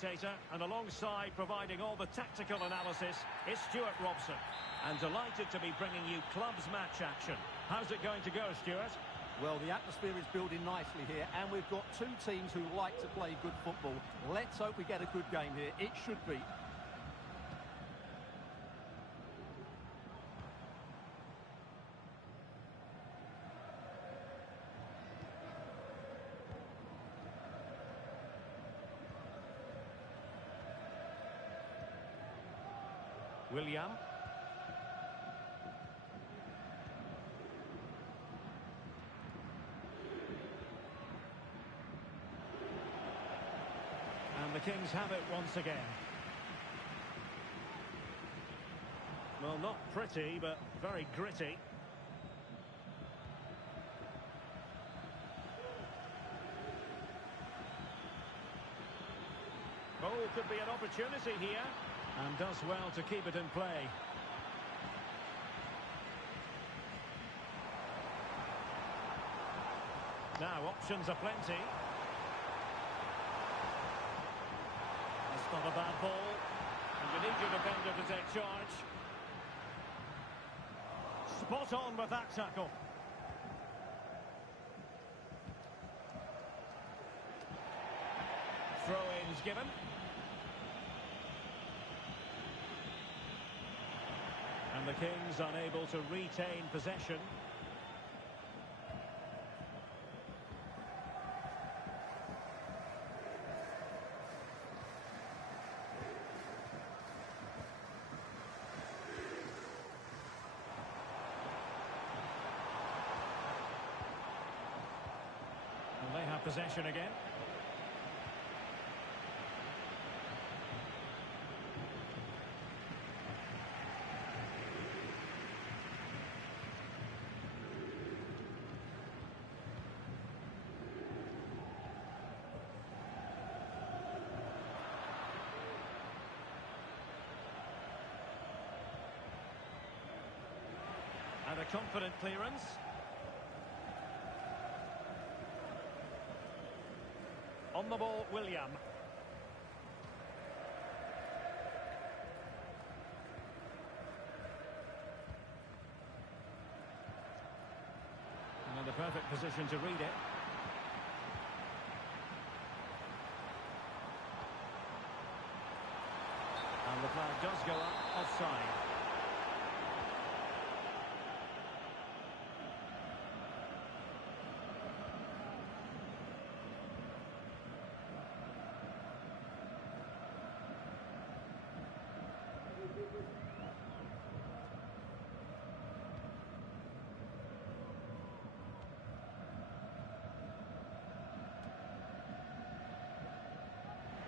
commentator, and alongside providing all the tactical analysis is Stuart Robson. And delighted to be bringing you clubs match action. How's it going to go, Stuart? Well, the atmosphere is building nicely here, and we've got two teams who like to play good football. Let's hope we get a good game here. It should be. William. And the Kings have it once again. Well, not pretty, but very gritty. Oh, could be an opportunity here. And does well to keep it in play. Now, options are plenty. That's not a bad ball. And you need your defender to take charge. Spot on with that tackle. Throw-ins given. And the Kings unable to retain possession. And they have possession again. And a confident clearance. On the ball, William. And in the perfect position to read it. And the flag does go up, offside.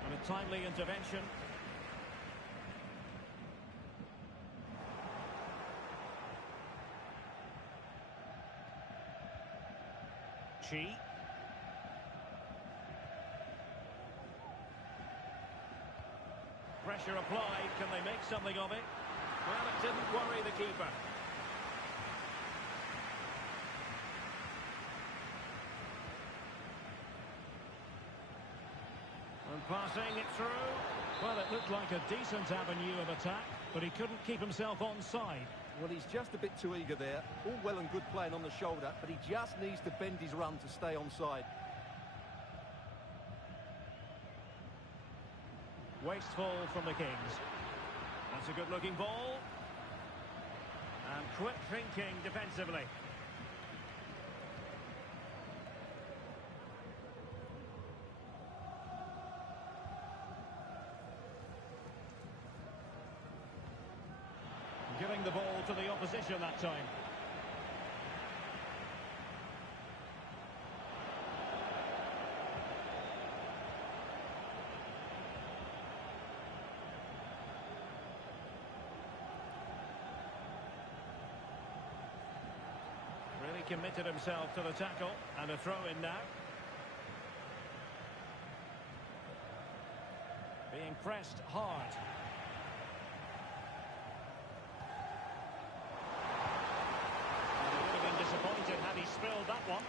And a timely intervention. Chi. Pressure applied. Can they make something of it? Well, it didn't worry the keeper. And passing it through. Well, it looked like a decent avenue of attack, but he couldn't keep himself onside. Well, he's just a bit too eager there. All well and good playing on the shoulder, but he just needs to bend his run to stay onside. Wasteful from the Kings. That's a good-looking ball. And quick thinking defensively. Giving the ball to the opposition that time. Really committed himself to the tackle, and a throw in now. Being pressed hard. And he would have been disappointed had he spilled that one.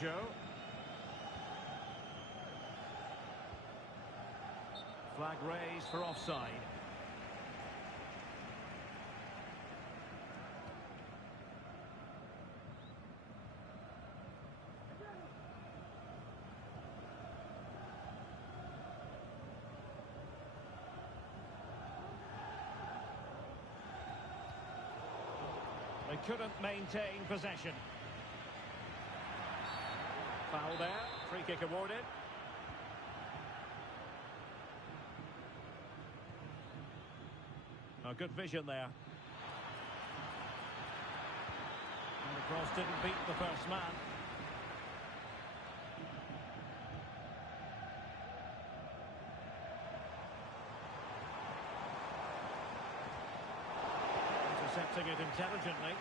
Joe. Flag raised for offside. They couldn't maintain possession. Foul there. Free kick awarded. Oh, good vision there. And the cross didn't beat the first man. Intercepting it intelligently.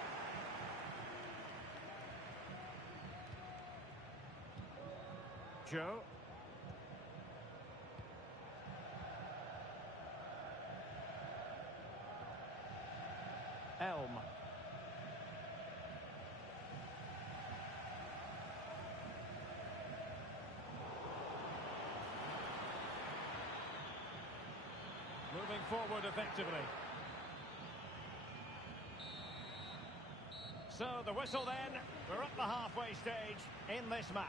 Joe. Elm. Moving forward effectively. So the whistle then. We're at the halfway stage in this match.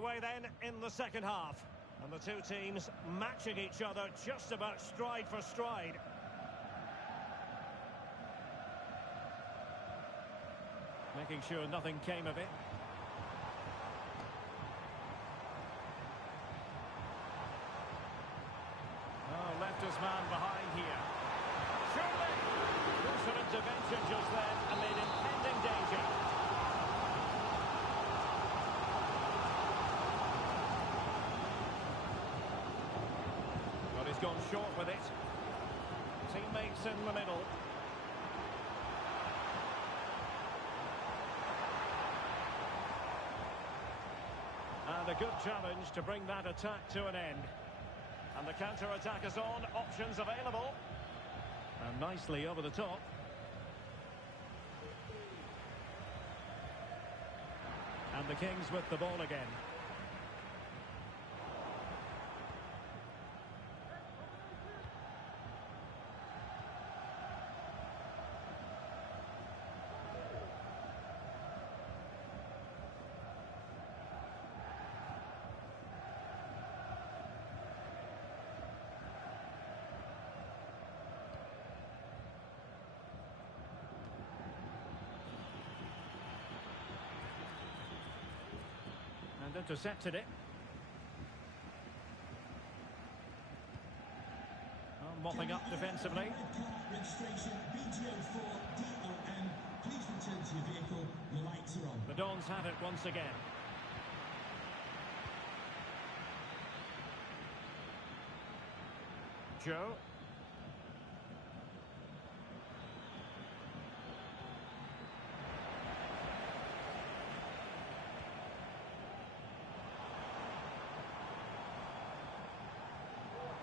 Way then in the second half, and the two teams matching each other just about stride for stride. Making sure nothing came of it. Oh, left his man behind here. Surely! Crucial intervention just then amid impending danger. He's gone short with it. Teammates in the middle. And a good challenge to bring that attack to an end. And the counter-attack is on. Options available. And nicely over the top. And the Kings with the ball again. And intercepted it. Oh, mopping up defensively. Registration BGO4DOM. Please return to your vehicle. Your lights are on. The Dons have it once again. Joe.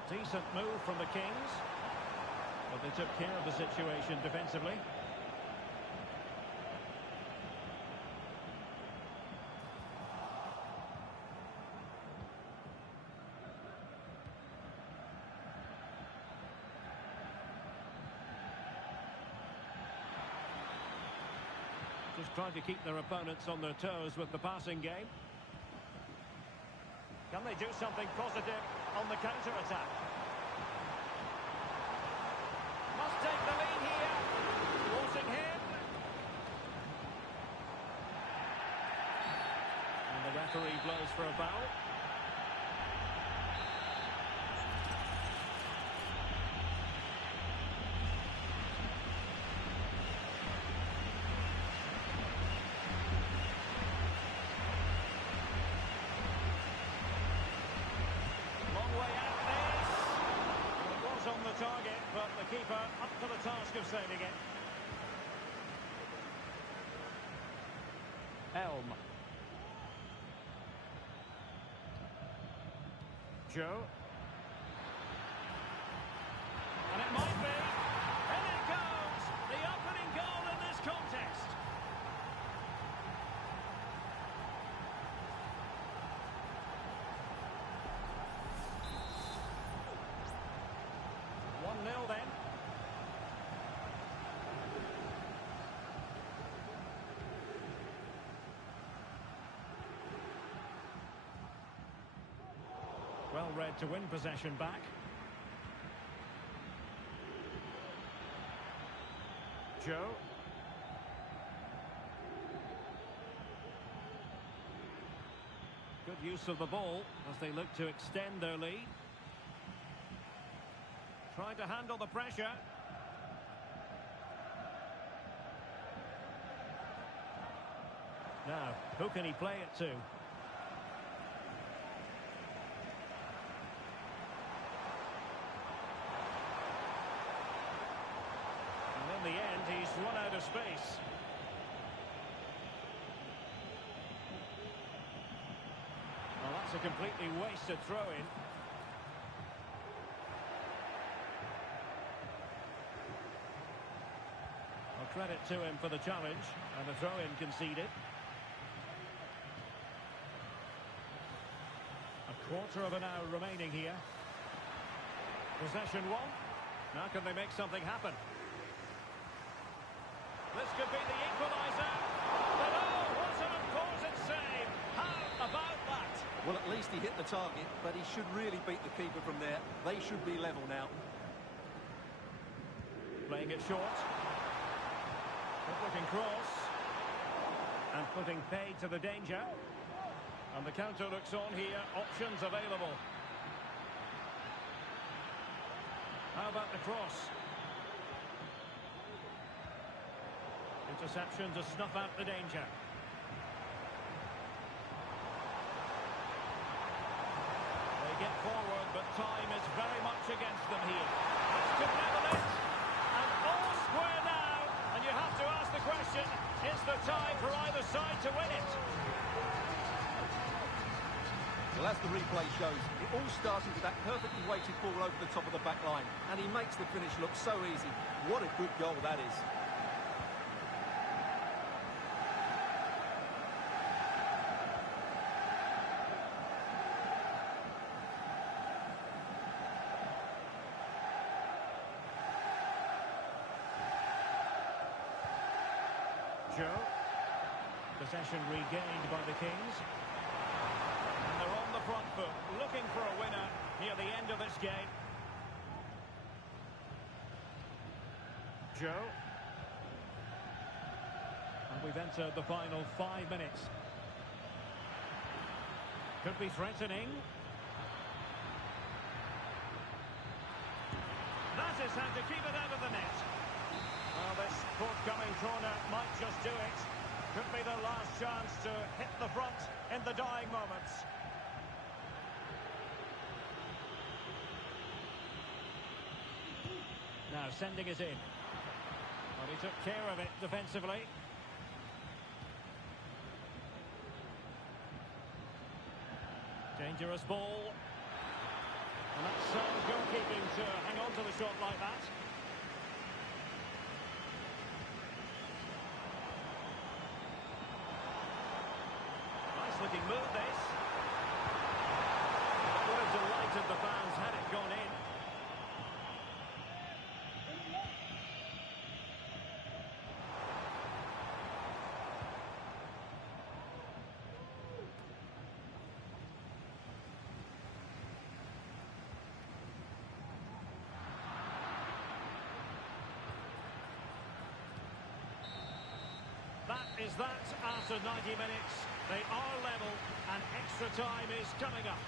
Decent move from the Kings. But they took care of the situation defensively. Just trying to keep their opponents on their toes with the passing game. Can they do something positive on the counter-attack? referee blows for a foul. Long way out this. It was on the target, but the keeper up to the task of saving it. Elm. Joe. And it might be. And it goes. The opening goal in this contest. One 0 then. Well read to win possession back. Joe. Good use of the ball as they look to extend their lead. Trying to handle the pressure. Now, who can he play it to? In the end, he's run out of space. Well, that's a completely wasted throw-in. Well, credit to him for the challenge, and the throw-in conceded. A quarter of an hour remaining here. Possession won. Now can they make something happen? This could be the equaliser. But oh, what an important save. How about that? Well, at least he hit the target, but he should really beat the keeper from there. They should be level now. Playing it short. Good-looking cross. And putting pay to the danger. And the counter looks on here. Options available. How about the cross? Interception to snuff out the danger. They get forward, but time is very much against them here. This could level it. And all square now. And you have to ask the question, is there time for either side to win it? Well, as the replay shows, it all started with that perfectly weighted ball over the top of the back line. And he makes the finish look so easy. What a good goal that is. Joe. Possession regained by the Kings. And they're on the front foot, looking for a winner near the end of this game. Joe. And we've entered the final 5 minutes. Could be threatening. That is how to keep it out of the net. Well, this forthcoming corner might just do it. Could be the last chance to hit the front in the dying moments. Now sending it in. Well, he took care of it defensively. Dangerous ball. And that's sound goalkeeping to hang on to the shot like that. Looking move this. That would have delighted the fans had it gone in. That is that after 90 minutes, they are level and extra time is coming up.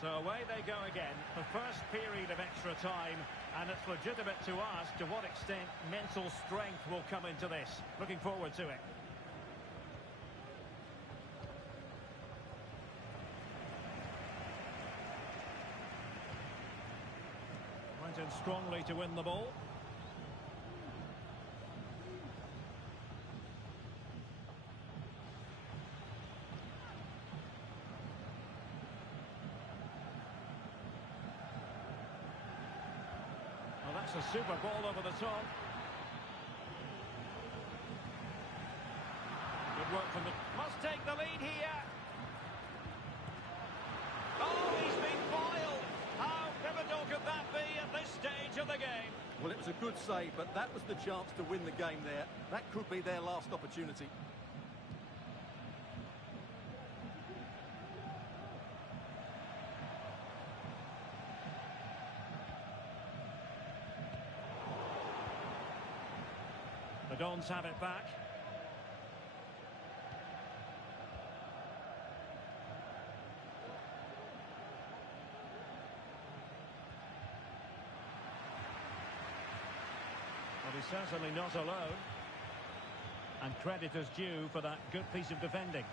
So away they go again, the first period of extra time, and it's legitimate to ask to what extent mental strength will come into this. Looking forward to it. Went in strongly to win the ball. That's a super ball over the top. Good work from the... Must take the lead here. Oh, he's been foiled. How pivotal could that be at this stage of the game? Well, it was a good save, but that was the chance to win the game there. That could be their last opportunity. The Dons have it back. Well, he's certainly not alone. And credit is due for that good piece of defending.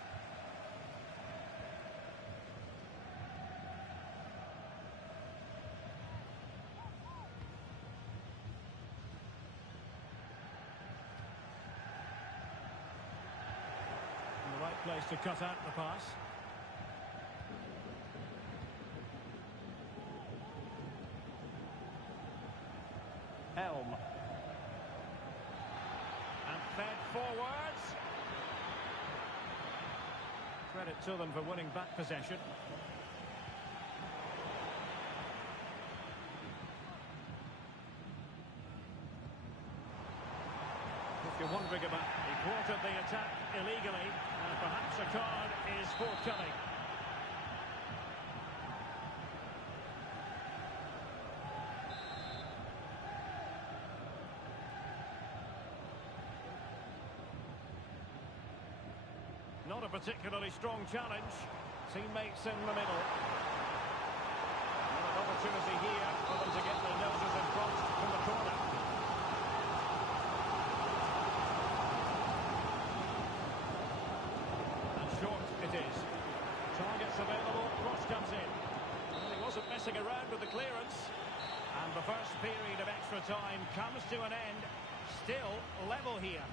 Place to cut out the pass. Helm. And fed forwards. Credit to them for winning back possession. If you're wondering about, he thwarted the attack illegally. Perhaps a card is forthcoming. Not a particularly strong challenge. Teammates in the middle. An opportunity here for them to get their noses in front from the corner. It is. Targets available, cross comes in. Well, he wasn't messing around with the clearance. And the first period of extra time comes to an end. Still level here.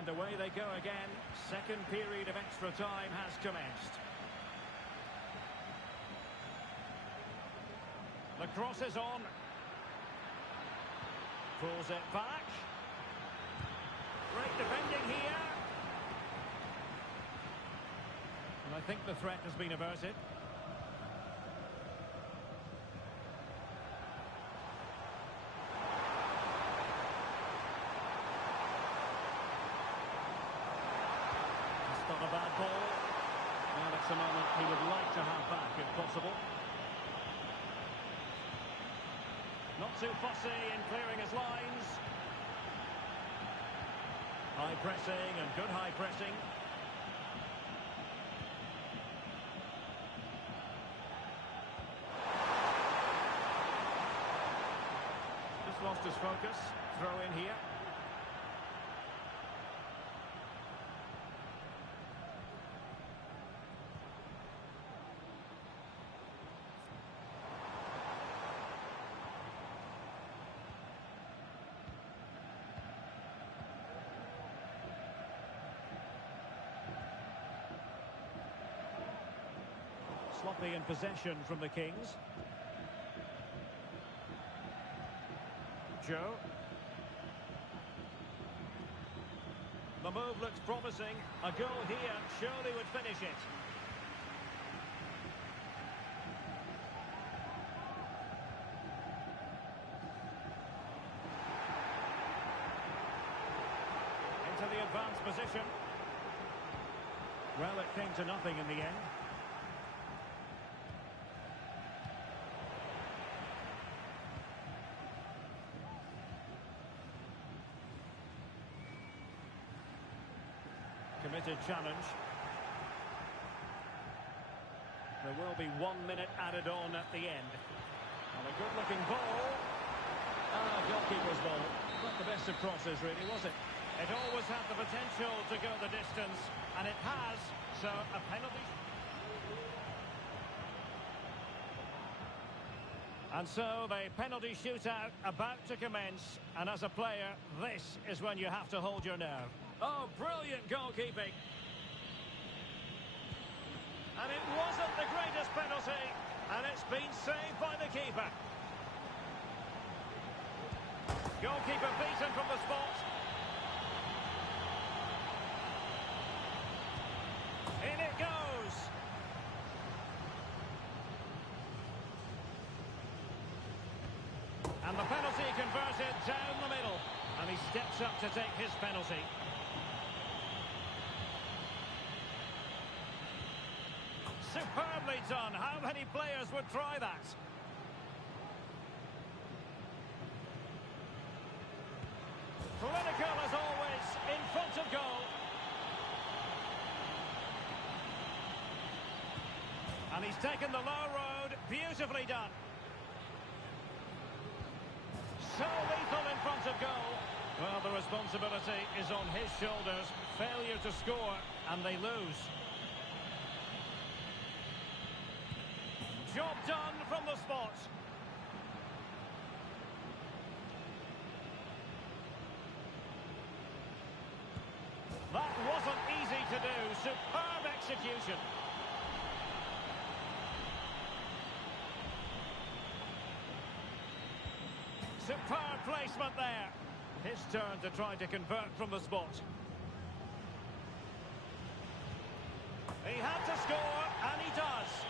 And away they go again. Second period of extra time has commenced. The cross is on. Pulls it back. Great defending here. I think the threat has been averted. It's not a bad ball. And it's a moment he would like to have back if possible. Not too fussy in clearing his lines. High pressing and good high pressing. Just lost his focus. Throw in here. Sloppy in possession from the Kings. Joe. The move looks promising. A goal here surely would finish it. Into the advanced position. Well, it came to nothing in the end. Committed challenge. There will be 1 minute added on at the end. And a good-looking ball. Goalkeeper's ball. Not the best of crosses, really, was it? It always had the potential to go the distance, and it has. So, a penalty. And so, the penalty shootout about to commence. And as a player, this is when you have to hold your nerve. Oh, brilliant goalkeeping. And it wasn't the greatest penalty. And it's been saved by the keeper. Goalkeeper beaten from the spot. In it goes. And the penalty converted down the middle. And he steps up to take his penalty. Superbly done. How many players would try that? Clinical as always, in front of goal. And he's taken the low road. Beautifully done. So lethal in front of goal. Well, the responsibility is on his shoulders. Failure to score, and they lose. Job done from the spot. That wasn't easy to do. Superb execution. Superb placement there. His turn to try to convert from the spot. He had to score, and he does.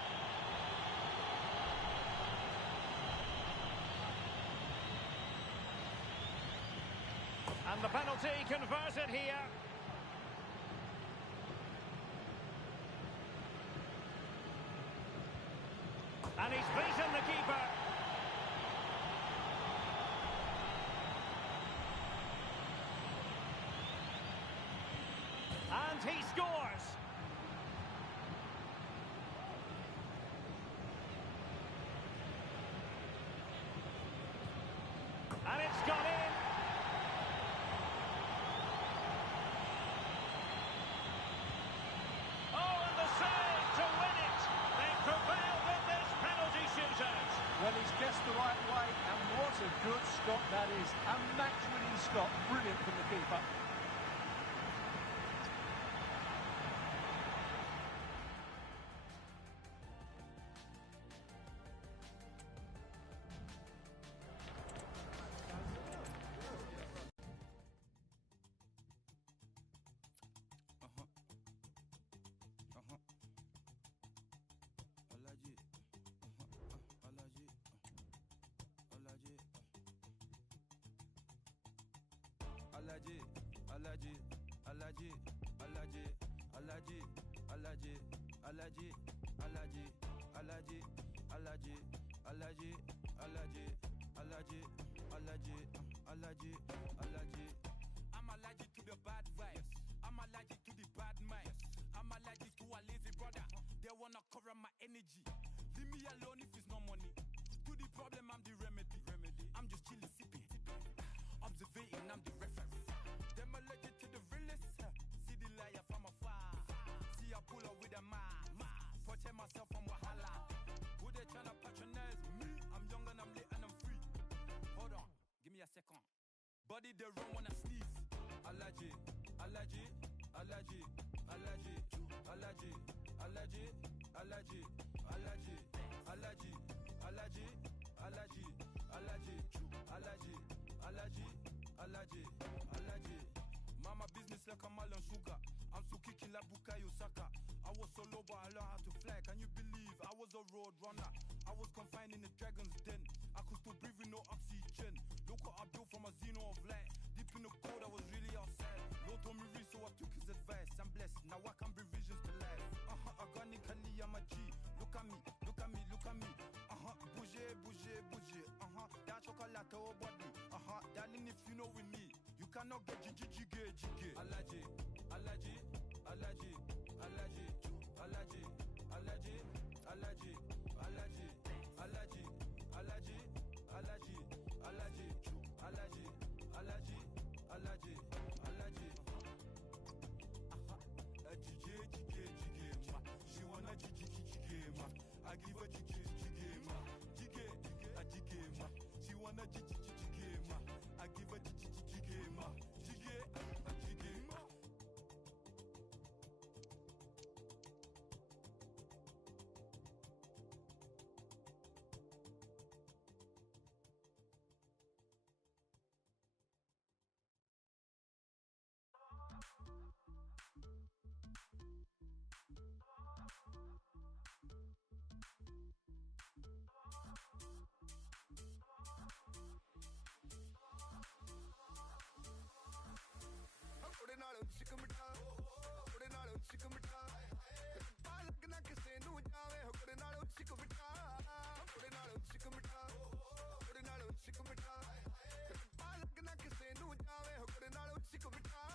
And the penalty converted here. And he's beaten the keeper. And he scores. And it's gone in. Oh, and the save to win it. They prevailed in this penalty shootout. Well, he's guessed the right way, and what a good stop that is. A match-winning stop. Brilliant from the keeper. Alaji, Alaji, Alaji, Alaji, Alaji, Alaji, Alaji, Alaji, Alaji, Alaji, Alaji, Alaji, Alaji, Alaji, Alaji, Alaji. I'm allergic to the bad vibes. I'm allergic to the bad minds. I'm allergic to a lazy brother. They wanna cover my energy. Leave me alone if it's no money. To the problem, I'm the remedy. I'm just chilling, sipping. Observating, I'm the reference. Them allergic to the realest. See the liar from afar. See I pull up with a mask. Protect myself from wahala. Who they tryna patronize me? I'm young and I'm lit and I'm free. Hold on, give me a second. Body they run when I sneeze. Allergy, allergy, allergy, allergy, allergy, allergy, allergy, allergy, allergy, allergy, allergy, allergy, allergy, allergy, allergy, allergy. Mama business like a melon sugar. I'm so kicking like Bukayo Saka. I was so low but I learned how to fly. Can you believe I was a road runner? I was confined in the dragon's den. I could still breathe with no oxygen. Look what I built from a xeno of light. Deep in the cold I was really outside. Lord told me read so I took his advice. I'm blessed, now I can bring visions to life. Organically I'm a G. Look at me, look at me, look at me. Bouger, bouger, bouger. That chocolate oh body. Darling if you know with me, you cannot get jiggy. Allergy, allergy, allergy, allergy, allergy, allergy, allergy, allergy, allergy, allergy, allergy, allergy, allergy, allergy, allergy, allergy. Jiggy, ma. She wanna jiggy, ma. I give her jiggy, ma. Jiggy, ma. She wanna jiggy, ma. I give her jiggy, ma. Jiggy, ma. ਉਹਦੇ ਨਾਲ ਉਛਕ ਮਿਠਾ ਉਹਦੇ ਨਾਲ ਉਛਕ ਮਿਠਾ ਪਾ ਲੱਗਣਾ ਕਿਸੇ ਨੂੰ ਜਾਵੇ ਉਹਦੇ ਨਾਲ ਉਛਕ ਮਿਠਾ ਉਹਦੇ ਨਾਲ ਉਛਕ ਮਿਠਾ ਉਹਦੇ ਨਾਲ ਉਛਕ ਮਿਠਾ ਪਾ ਲੱਗਣਾ ਕਿਸੇ ਨੂੰ ਜਾਵੇ ਉਹਦੇ ਨਾਲ ਉਛਕ ਮਿਠਾ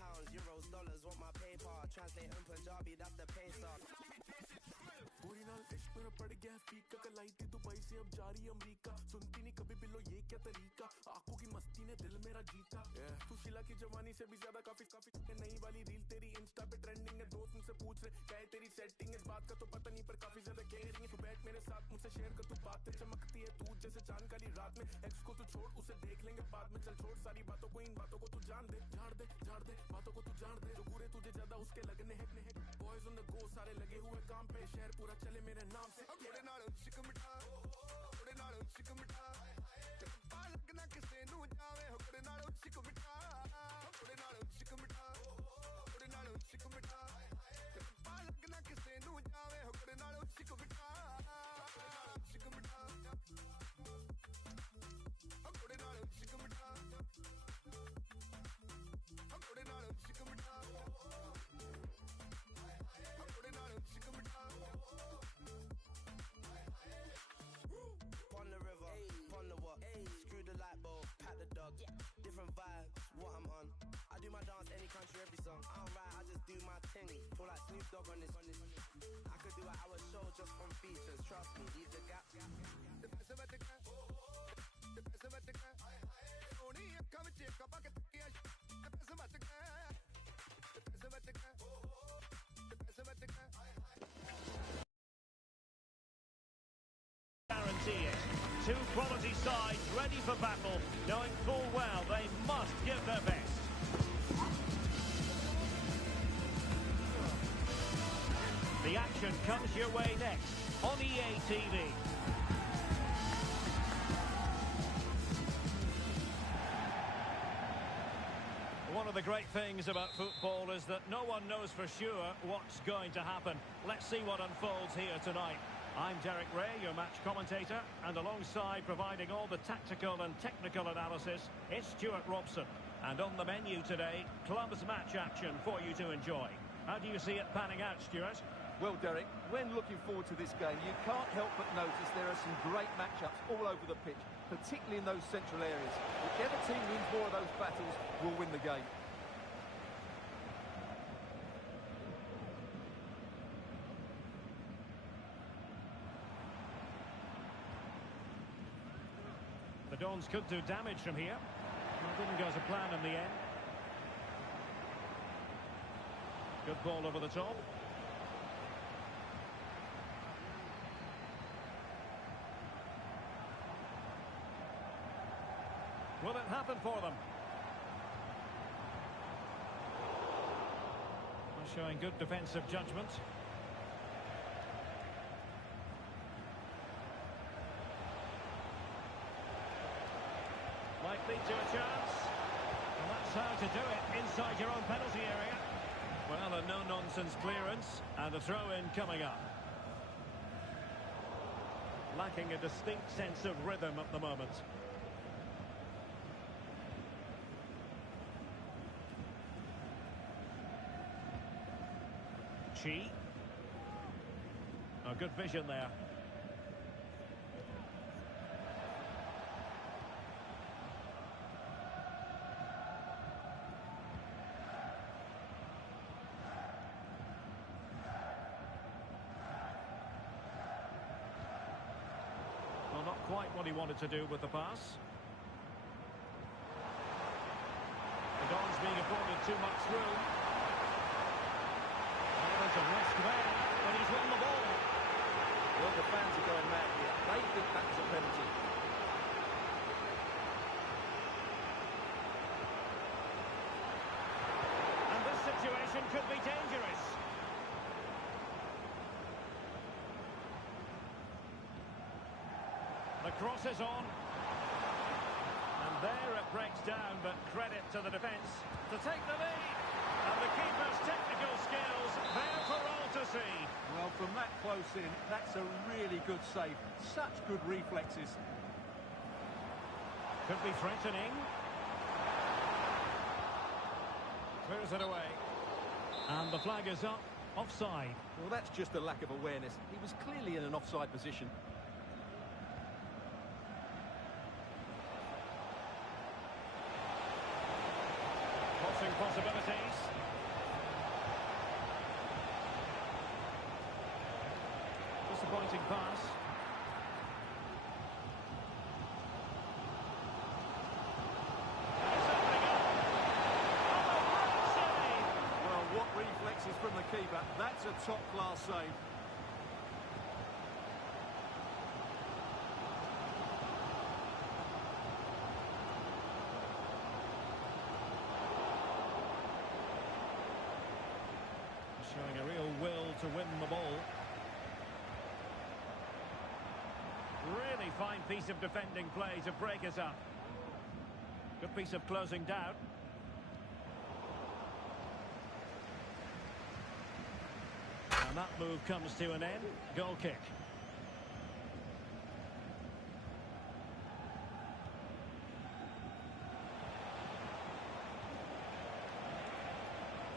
Pounds, euros, dollars, want my paper. Translate in Punjabi, that's the paisa. गोरी नाल इश्क में पड़ गया फीका कलाई थी दुबई से अब जारी अमेरिका सुनती नहीं कभी बिलो ये क्या तरीका आंखों की मस्ती ने दिल मेरा जीता तू शिला की जवानी से भी ज्यादा काफी नई वाली रील तेरी इंस्टा पे ट्रेंडिंग है दोस्त मुझसे पूछ रहे क्या है तेरी सेटिंग इस बात का तो पता नहीं पर काफी ज्यादा केयरिंग है तू बैठ मेरे साथ मुझसे शेयर कर तू बातें चमकती है तू जैसे चांद काली रात में एक्स को तू छोड़ उसे देख लेंगे बाद में चल छोड़ सारी बातों को इन बातों को तू जान दे झाड़ दे बातों को तू जान दे जो बुरे तुझे ज्यादा उसके लगने हैं बॉयज ऑन द गो सारे लगे हुए काम पे शहर पूरा चले मेरे नाम से ਉਹਦੇ ਨਾਲ ਉਛਕ ਮਿਠਾ ਉਹਦੇ ਨਾਲ ਉਛਕ ਮਿਠਾ ਪਾ ਲੱਗਣਾ ਕਿਸੇ ਨੂੰ ਜਾਵੇ ਉਹਦੇ ਨਾਲ ਉਛਕ ਮਿਠਾ ਉਹਦੇ ਨਾਲ ਉਛਕ ਮਿਠਾ ਉਹਦੇ ਨਾਲ ਉਛਕ ਮਿਠਾ ਪਾ ਲੱਗਣਾ ਕਿਸੇ ਨੂੰ ਜਾਵੇ ਉਹਦੇ ਨਾਲ ਉਛਕ ਮਿਠਾ ਉਹਦੇ ਨਾਲ ਉਛਕ ਮਿਠਾ ਉਹਦੇ ਨਾਲ ਉਛਕ ਮਿਠਾ ਉਹਦੇ ਨਾਲ ਉਛਕ ਮਿਠਾ ਉਹਦੇ ਨਾਲ ਉਛਕ ਮਿਠਾ On the river, on the what? Screw the light bulb, pat the dog. Different vibes, what I'm on. I do my dance any country, every song. I don't write, I just do my thing. Feel like Snoop Dogg on this. I could do an hour show just from features. Trust me, leave the gap. Guarantee it. Two quality sides ready for battle, knowing full well they must give their best. The action comes your way next on EA TV. One of the great things about football is that no one knows for sure what's going to happen. Let's see what unfolds here tonight. I'm Derek Ray, your match commentator, and alongside providing all the tactical and technical analysis, it's Stuart Robson. And on the menu today, clubs match action for you to enjoy. How do you see it panning out, Stuart? Well, Derek, when looking forward to this game, you can't help but notice there are some great matchups all over the pitch, particularly in those central areas. Whichever team wins more of those battles will win the game. The Dons could do damage from here. It didn't go as a plan in the end. Good ball over the top. Will it happen for them? Well, showing good defensive judgment. Might lead to a chance. And that's how to do it inside your own penalty area. Well, a no-nonsense clearance and a throw-in coming up. Lacking a distinct sense of rhythm at the moment. Chi. Oh, good vision there. Well, not quite what he wanted to do with the pass. The Dons being afforded too much room. There's a risk there, but he's won the ball. Well, the fans are going mad here. They think that was a penalty. And this situation could be dangerous. The cross is on. And there it breaks down, but credit to the defence to take the lead. And the keeper's technical skills there for all to see. Well, from that close in, that's a really good save. Such good reflexes. Could be threatening. Clears it away. And the flag is up. Offside. Well, that's just a lack of awareness. He was clearly in an offside position. Crossing possibilities. Disappointing pass. And it's opening up. Oh, great save! Well, what reflexes from the keeper. That's a top-class save. Showing a real will to win the ball. Really fine piece of defending play to break us up. Good piece of closing down. And that move comes to an end. Goal kick.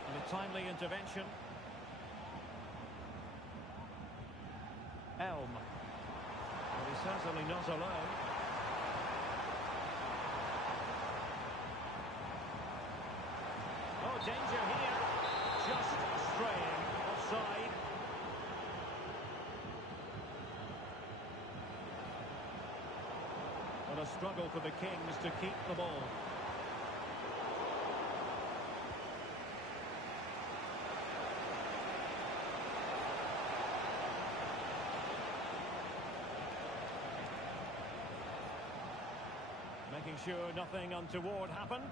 And a timely intervention. Elm. Well, he's certainly not alone. Oh, danger here. Just straying. Offside. What a struggle for the Kings to keep the ball. Making sure nothing untoward happened.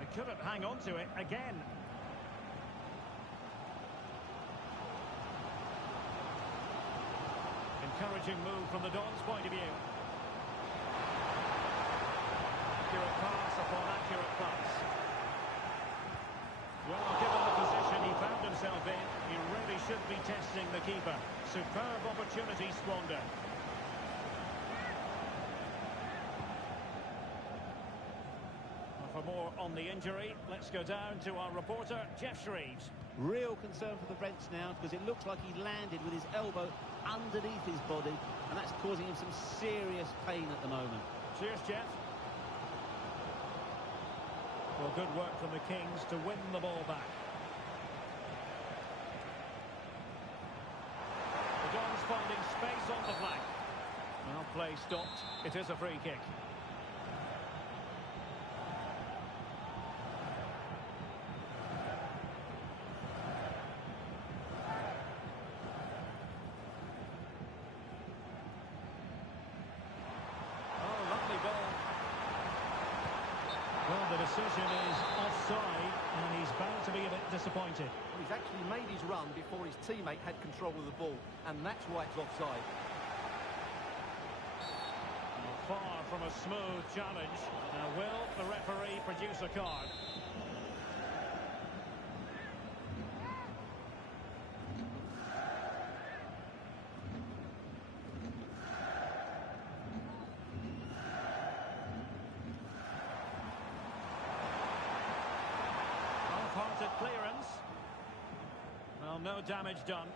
They couldn't hang on to it again. Encouraging move from the Dons' point of view. Accurate pass upon accurate pass. Well, given the position he found himself in, he really should be testing the keeper. Superb opportunity squandered. For more on the injury, let's go down to our reporter, Jeff Shreves. Real concern for the Reds now, because it looks like he landed with his elbow underneath his body, and that's causing him some serious pain at the moment. Cheers, Jeff. Well, good work from the Kings to win the ball back. The Dons finding space on the flank. Well, play stopped. It is a free kick. Well, the decision is offside, and he's bound to be a bit disappointed. Well, he's actually made his run before his teammate had control of the ball, and that's why it's offside. Well, far from a smooth challenge. Now, will the referee produce a card? Half-hearted clearance. Well, no damage done.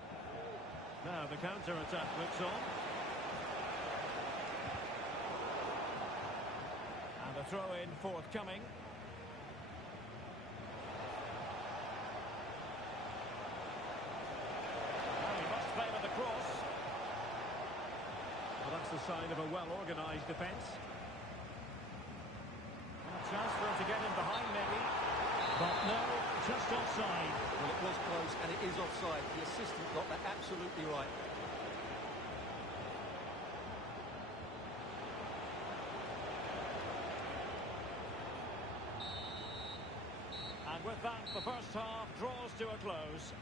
Now the counter-attack looks on. And the throw-in forthcoming. Well, he must favour the cross. Well, that's the sign of a well-organised defence. A chance for him to get in behind, maybe. But no, just offside. Well, it was close, and it is offside. The assistant got that absolutely right. And with that, the first half draws to a close.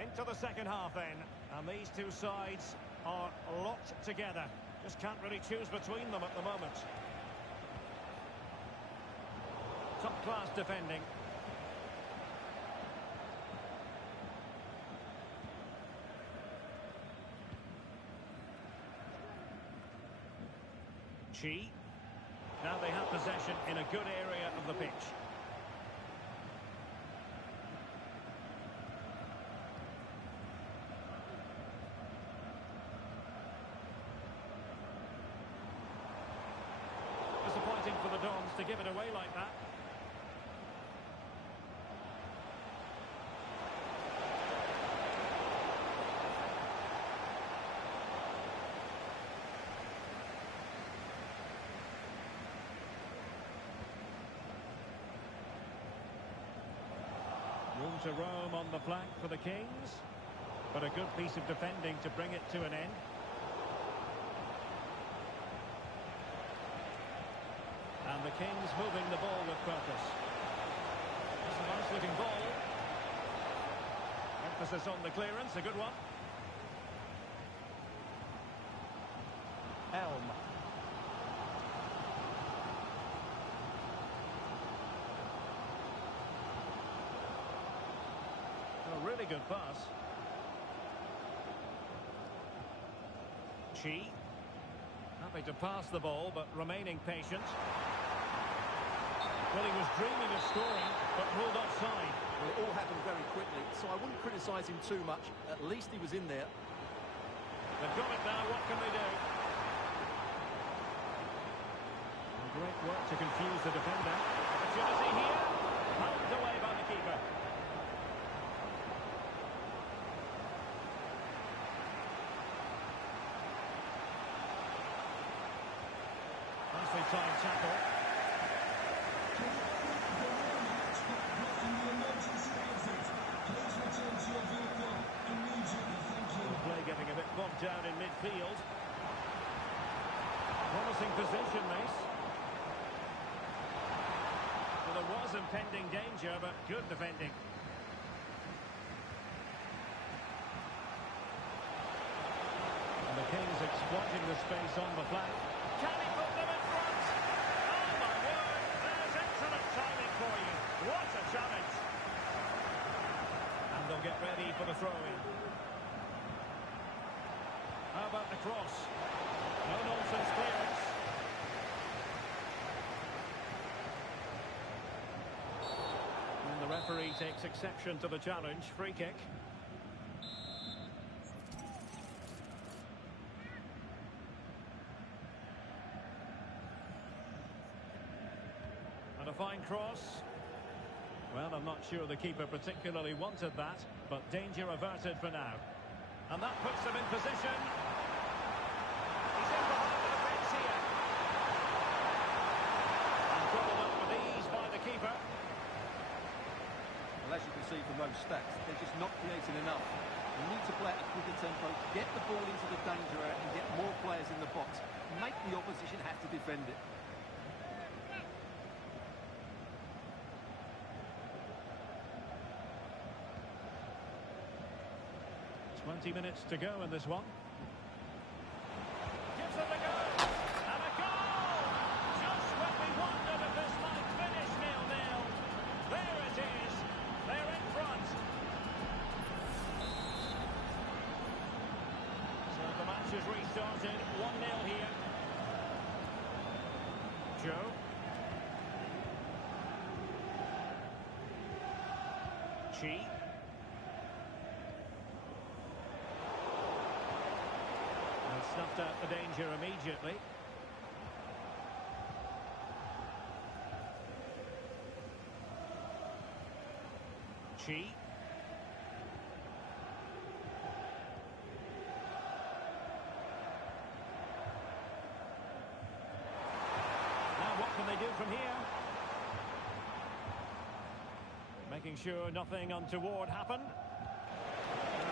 Into the second half then, and these two sides are locked together. Just can't really choose between them at the moment. Top class defending. Chi. Now they have possession in a good area of the pitch. Disappointing for the Dons to give it away like that. Room to roam on the flank for the Kings, but a good piece of defending to bring it to an end. And the Kings moving the ball with purpose. It's a nice-looking ball. Emphasis on the clearance, a good one. Elm. A really good pass. Chi. Happy to pass the ball, but remaining patient. Well, he was dreaming of scoring, but ruled offside. Well, it all happened very quickly, so I wouldn't criticise him too much. At least he was in there. They've got it now, what can they do? Great work to confuse the defender. Opportunity here. Knocked away by the keeper. Nicely timed tackle. The play getting a bit bogged down in midfield. Promising position, this. Well, there was impending danger, but good defending. And the Kings exploiting the space on the flank. Can he put them in front? Oh my word, there's excellent timing for you. What a challenge. And they'll get ready for the throw-in. How about the cross? No-nonsense clearance. And the referee takes exception to the challenge. Free kick. And a fine cross. Well, I'm not sure the keeper particularly wanted that, but danger averted for now. And that puts them in position. He's in behind the defence here. And gobbled up with ease by the keeper. Well, as you can see from those stats, they're just not creating enough. You need to play at a quicker tempo, get the ball into the danger area and get more players in the box. Make the opposition have to defend it. 20 minutes to go in this one. Gives it a go. And a goal! Just when we wondered if this might finish 0-0. There it is. They're in front. So the match has restarted. 1-0 here. Joe. Chi. Snuffed out the danger immediately. Chi. Now what can they do from here? Making sure nothing untoward happened.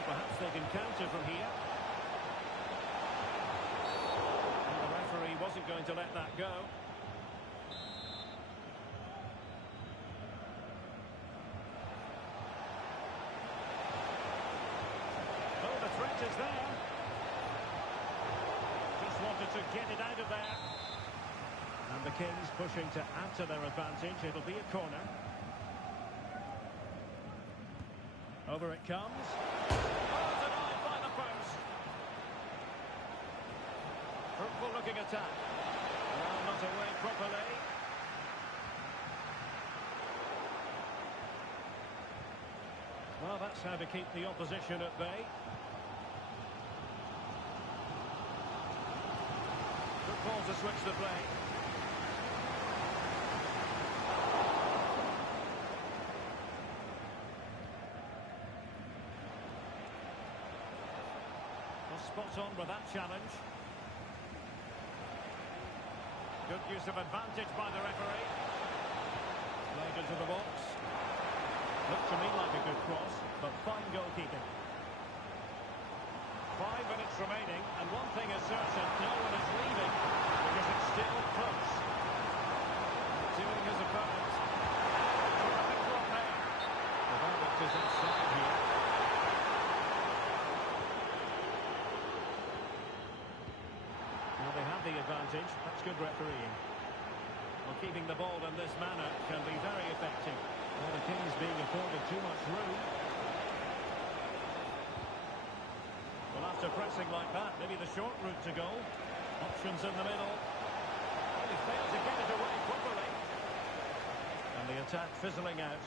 Perhaps they can counter from here. He wasn't going to let that go. Oh, the threat is there. Just wanted to get it out of there. And the Kings pushing to add to their advantage. It'll be a corner. Over it comes. Oh, denied by the post. Fruitful looking attack. Well, not away properly. Well, that's how to keep the opposition at bay. Good ball to switch the play. Well, spot on with that challenge. Good use of advantage by the referee. Played into the box. Looked to me like a good cross, but fine goalkeeping. 5 minutes remaining, and one thing is certain, no one is leaving, because it's still close. Doing his opponent. Terrific drop there. The verdict is offside here. They have the advantage. That's good refereeing. Well, keeping the ball in this manner can be very effective. Well, the Kings being afforded too much room. Well, after pressing like that, maybe the short route to goal. Not options in the middle. Well, he failed to get it away properly. And the attack fizzling out.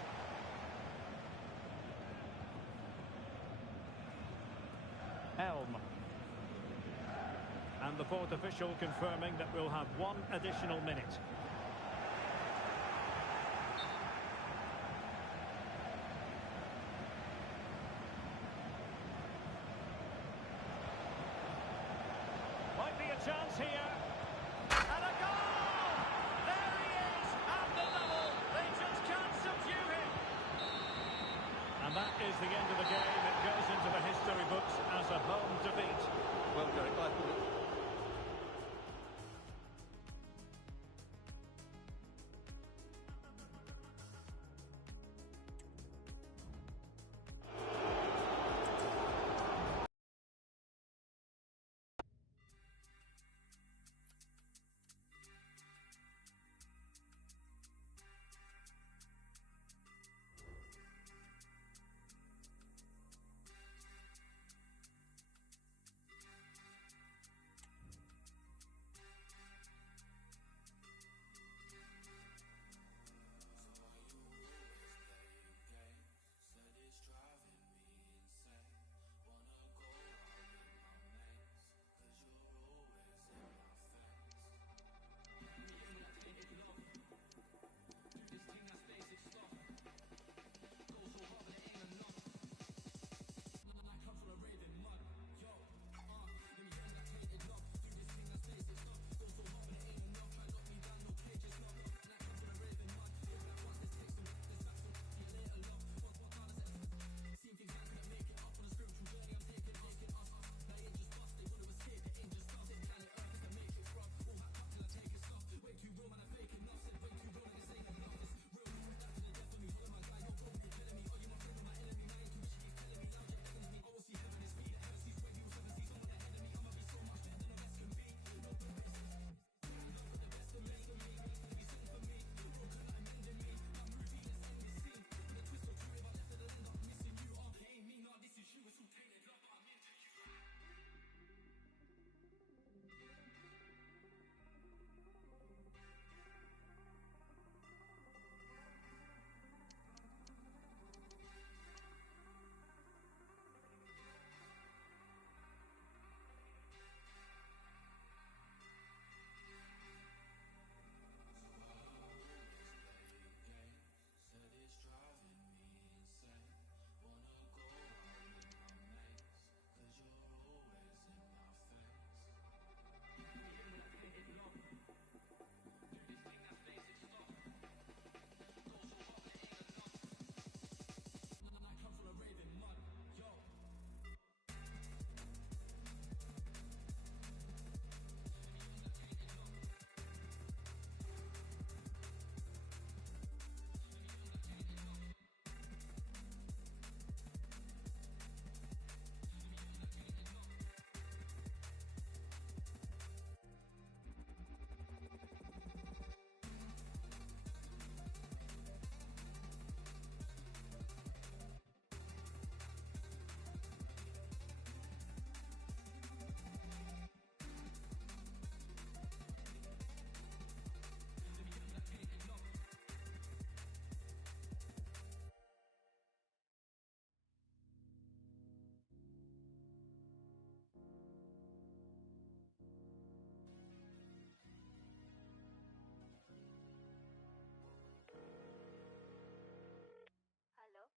Helm. And the fourth official confirming that we'll have one additional minute. Might be a chance here. And a goal! There he is, at the level. They just can't subdue him. And that is the end of the game. It goes into the history books as a home defeat. Well, Derek, I thought it...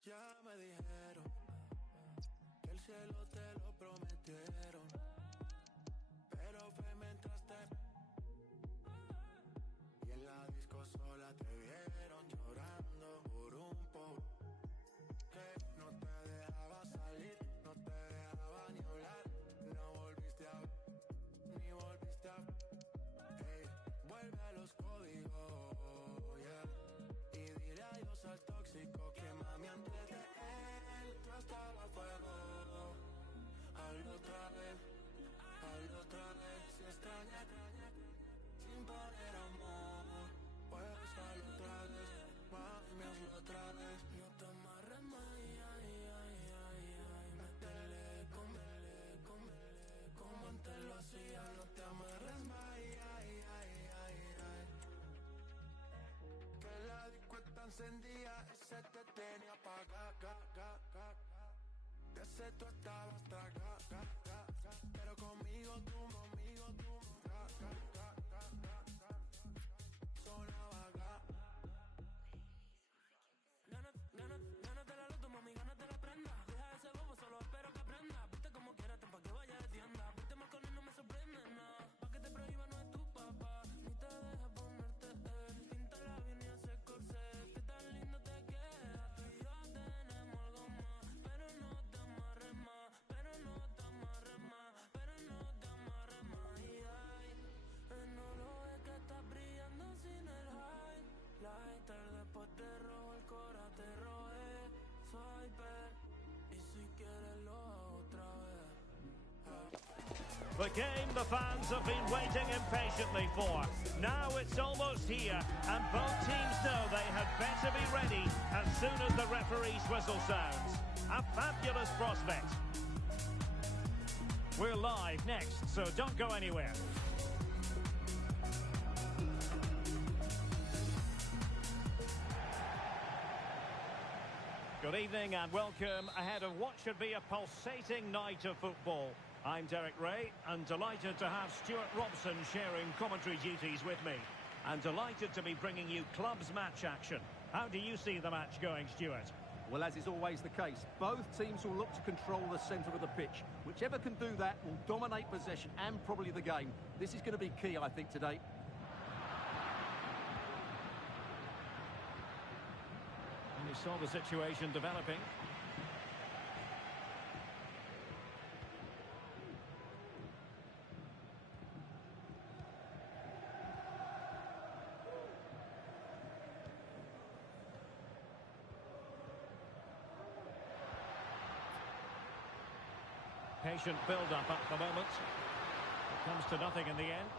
Ya me dijeron que el cielo te lo prometieron, pero fue mientras y en la disco sola te vieron llorando por un poco que no te dejaba salir, no te dejaba ni hablar, no volviste a ni volviste a vuelve a los códigos, yeah. Y dile adiós al tóxico que mami antes de él tú estabas a fuego, hazlo otra vez. encendía, ese te tenía apagado, ese tú estabas pero conmigo tú, sonaba ganas de la loto, mami, ganas de la prenda. Deja ese bobo, solo espero que aprenda. Viste como quieras, pa' que vaya de tienda. Viste mal con él, no me sorprende nada. Pa' que te prohíba no es tu papá, ni te deja ponerte él. Píntala bien y ese corsé, que tan lindo te queda. Tú y yo tenemos algo más, pero no te amarres más, pero no te amarres más, pero no te amarres más. Y ay, no lo ves que estás brillando sin el highlighter. Después te rojo el cora, te robé Swiper, y si quieres lo hago otra vez. The game the fans have been waiting impatiently for. Now it's almost here, and both teams know they had better be ready as soon as the referee's whistle sounds. A fabulous prospect. We're live next, so don't go anywhere. Good evening and welcome ahead of what should be a pulsating night of football. I'm Derek Ray and delighted to have Stuart Robson sharing commentary duties with me. And delighted to be bringing you clubs match action. How do you see the match going, Stuart? Well, as is always the case, both teams will look to control the centre of the pitch. Whichever can do that will dominate possession and probably the game. This is going to be key, I think, today. And you saw the situation developing. Patient build-up at the moment. It comes to nothing in the end.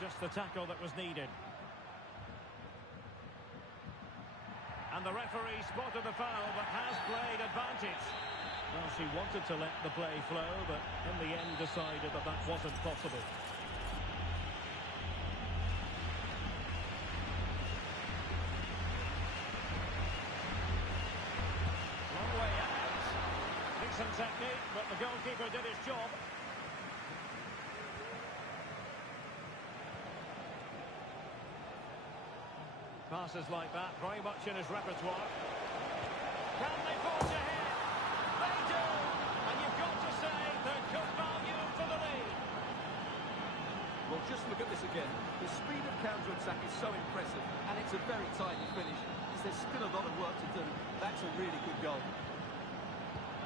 Just the tackle that was needed. And the referee spotted the foul, but has played advantage. Well, she wanted to let the play flow, but in the end decided that that wasn't possible. Long way out. Decent technique, but the goalkeeper did his job. Passes like that, very much in his repertoire. Can they forge ahead? They do! And you've got to say they're good value for the lead. Well, just look at this again. The speed of counter-attack is so impressive, and it's a very tidy finish. There's still a lot of work to do. That's a really good goal.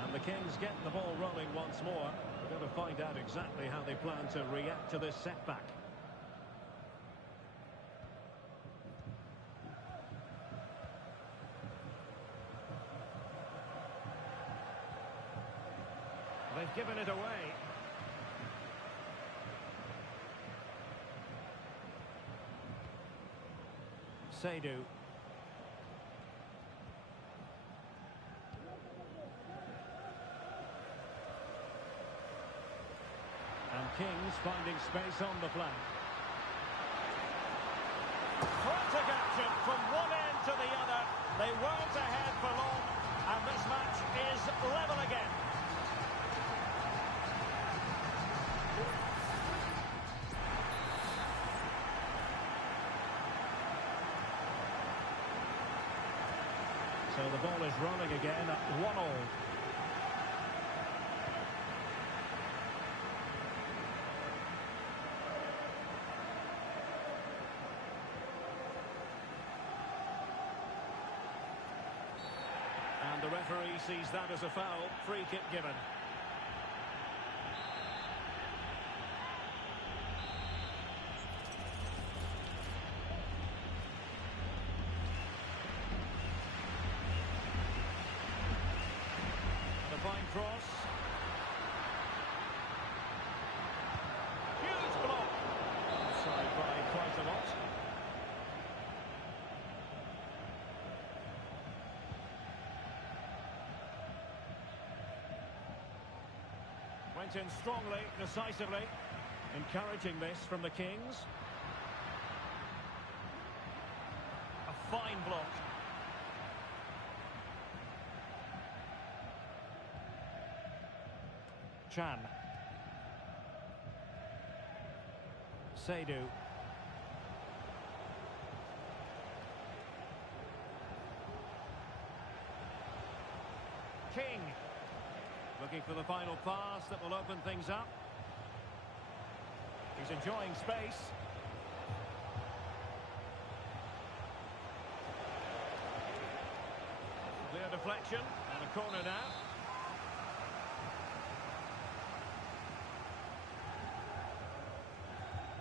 And the Kings getting the ball rolling once more. We're going to find out exactly how they plan to react to this setback. They've given it away. Seydu. And Kings finding space on the flank. Frantic action from one end to the other. They weren't ahead for long, and this match is level again. So the ball is rolling again at 1-1. And the referee sees that as a foul. Free kick given. Fine cross. Huge block. Offside by quite a lot. Went in strongly, decisively. Encouraging this from the Kings. fine block. Chan. Seydu. King. Looking for the final pass that will open things up. He's enjoying space. Clear deflection and a corner now.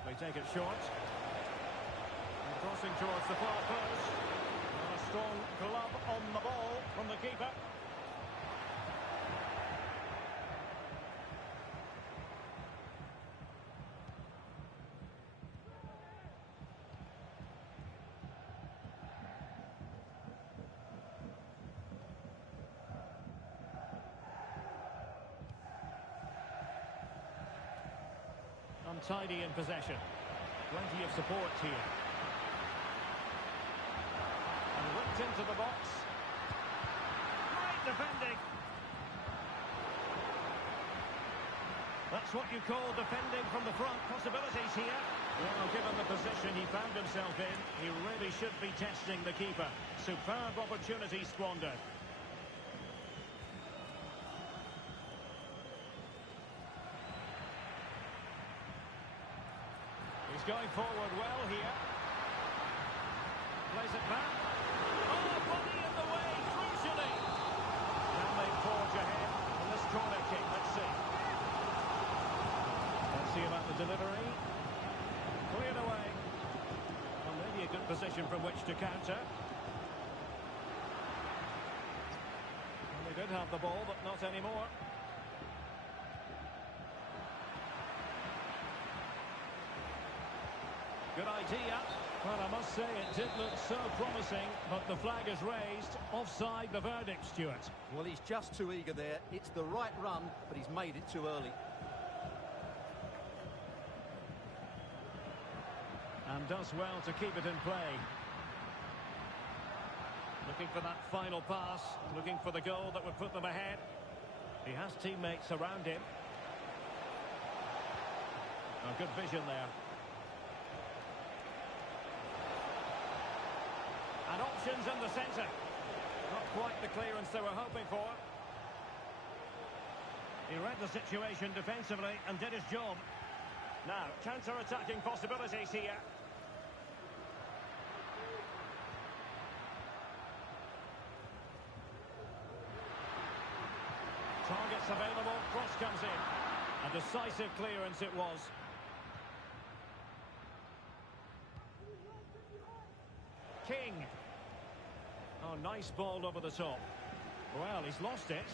They take it short. And crossing towards the far post. And a strong glove on the ball from the keeper. Untidy in possession. Plenty of support here. And whipped into the box. Great defending. That's what you call defending from the front. Possibilities here. Well, given the position he found himself in, he really should be testing the keeper. Superb opportunity squandered. He's going forward well here. Plays it back. Oh, body in the way, crucially. Can they forge ahead on this corner kick? Let's see. Let's see about the delivery. Cleared away. Well, maybe a good position from which to counter. Well, they did have the ball, but not anymore. Good idea. Well, I must say it did look so promising, but the flag is raised. Offside the verdict, Stuart. Well, he's just too eager there. It's the right run, but he's made it too early. And does well to keep it in play. Looking for that final pass. Looking for the goal that would put them ahead. He has teammates around him. Oh, good vision there. And options in the centre. Not quite the clearance they were hoping for. He read the situation defensively and did his job. Now, counter-attacking possibilities here. Targets available, cross comes in. A decisive clearance it was. King. Oh, nice ball over the top. Well, he's lost it.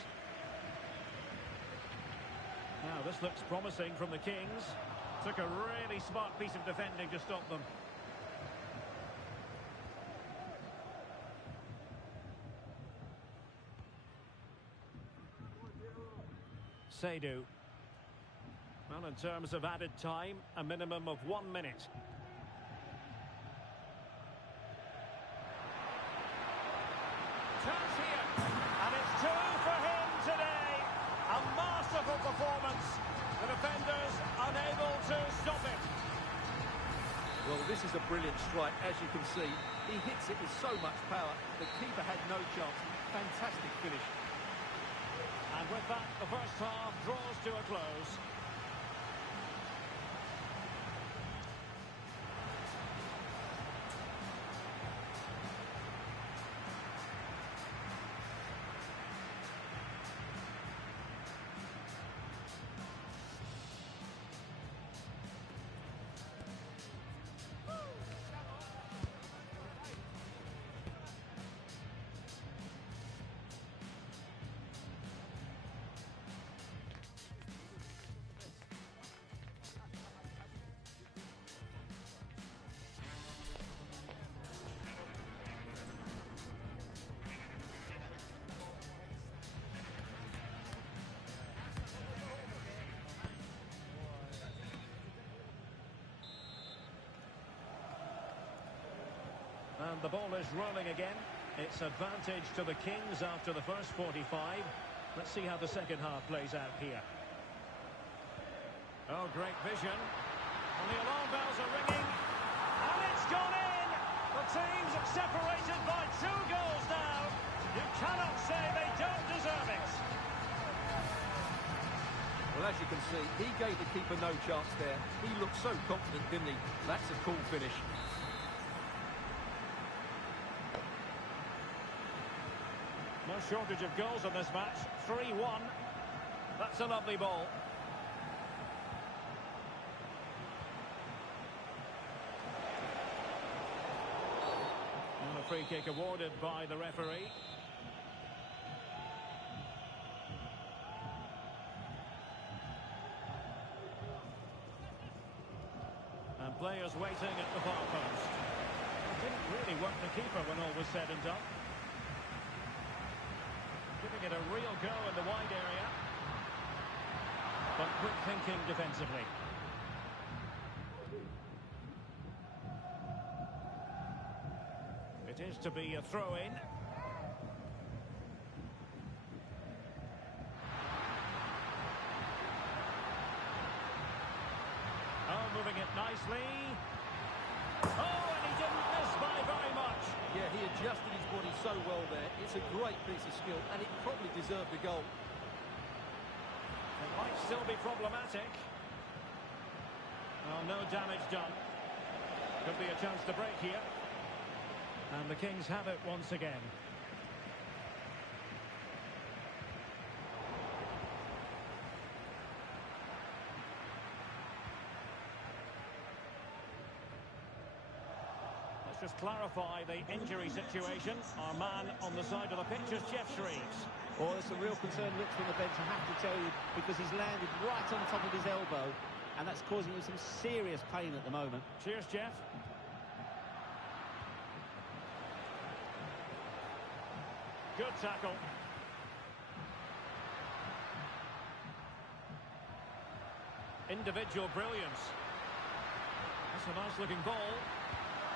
Now, this looks promising from the Kings. Took a really smart piece of defending to stop them. Seydu. Well, in terms of added time, a minimum of 1 minute. Chance here, and it's 2 for him today. A masterful performance. The defenders unable to stop it. Well, this is a brilliant strike, as you can see. He hits it with so much power. The keeper had no chance. Fantastic finish. And with that, the first half draws to a close. And the ball is rolling again. It's advantage to the Kings after the first 45. Let's see how the second half plays out here. Oh, great vision. And the alarm bells are ringing. And it's gone in! The teams are separated by 2 goals now. You cannot say they don't deserve it. Well, as you can see, he gave the keeper no chance there. He looked so confident, didn't he? That's a cool finish. No shortage of goals in this match. 3-1. That's a lovely ball. And a free kick awarded by the referee. And players waiting at the far post. It didn't really work the keeper when all was said and done. Giving it a real go in the wide area. But quick thinking defensively. It is to be a throw-in. Oh, moving it nicely. Oh, and he didn't miss by very much. Yeah, he adjusted his body so well there. It's a great piece of skill, and it probably deserved a goal. It might still be problematic. Well, no damage done. Could be a chance to break here. And the Kings have it once again. Let's just clarify the injury situation. Our man on the side of the pitch is Jeff Shreves. Oh, there's some real concern looks from the bench, I have to tell you, because he's landed right on top of his elbow, and that's causing him some serious pain at the moment. Cheers, Jeff. Good tackle. Individual brilliance. That's a nice-looking ball.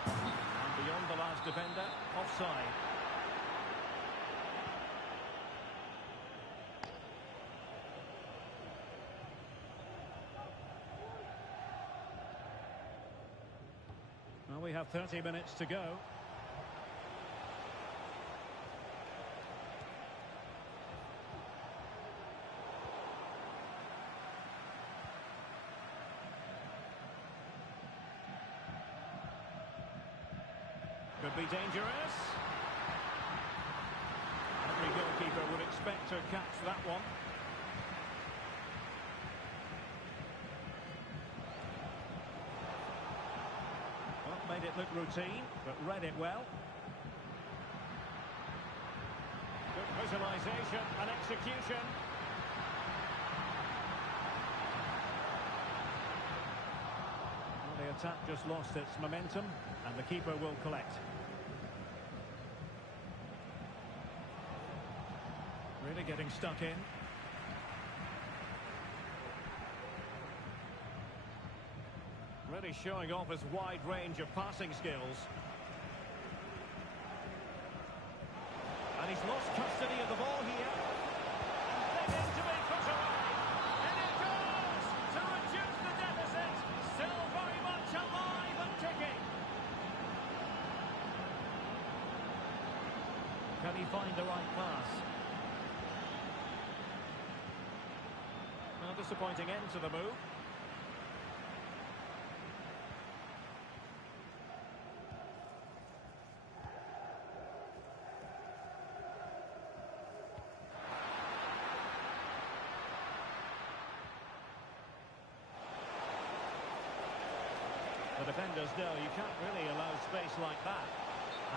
And beyond the last defender, offside. Well, we have 30 minutes to go. Could be dangerous. Every goalkeeper would expect to catch that one. Well, made it look routine, but read it well. Good visualisation and execution. Well, the attack just lost its momentum, and the keeper will collect. Really getting stuck in. Really showing off his wide range of passing skills. And he's lost custody of the ball here. Begging to be put away. And it goes to reduce the deficit. Still very much alive and ticking. Can he find the right pass? A disappointing end to the move. The defenders know you can't really allow space like that.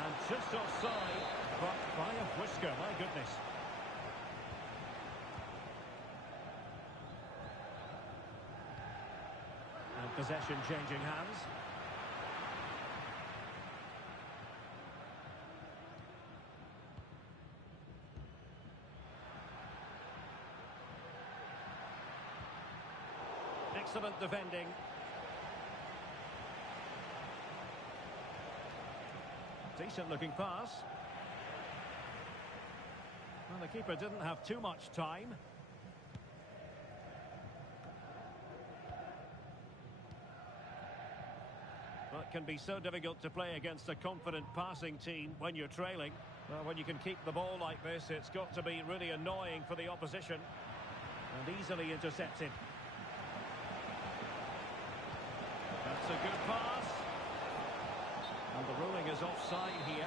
And just offside, but by a whisker, my goodness. And possession changing hands. Excellent defending. Decent looking pass. Well, the keeper didn't have too much time. Well, it can be so difficult to play against a confident passing team when you're trailing. Well, when you can keep the ball like this, it's got to be really annoying for the opposition. And easily intercepted. That's a good pass. And the ruling is offside here.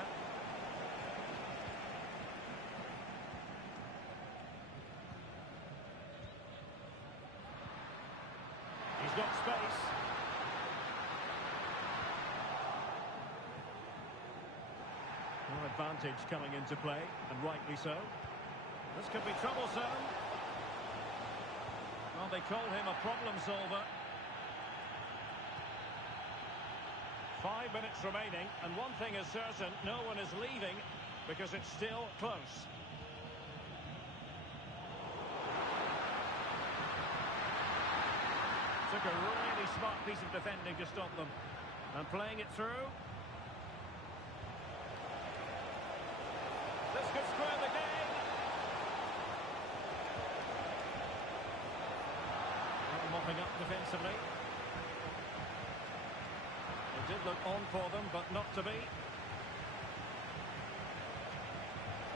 He's got space. No advantage coming into play, and rightly so. This could be troublesome. Well, they call him a problem solver. 5 minutes remaining, and one thing is certain, no one is leaving because it's still close. Took a really smart piece of defending to stop them. And playing it through. This could square the game. Mopping up defensively. It did look on for them, but not to be.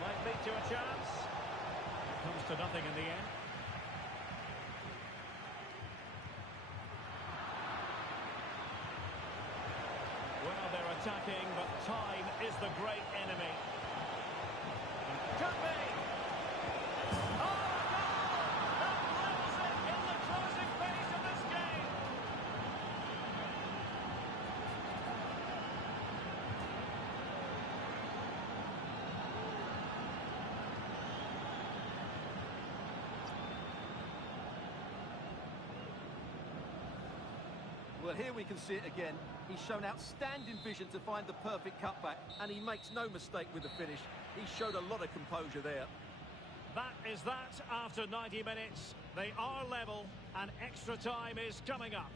Might lead to a chance. Comes to nothing in the end. Well, they're attacking, but time is the great enemy. Could be! Oh, a goal! That levels it in the closing phase of this game. Well, here we can see it again. He's shown outstanding vision to find the perfect cutback, and he makes no mistake with the finish. He showed a lot of composure there. That is that after 90 minutes. They are level, and extra time is coming up.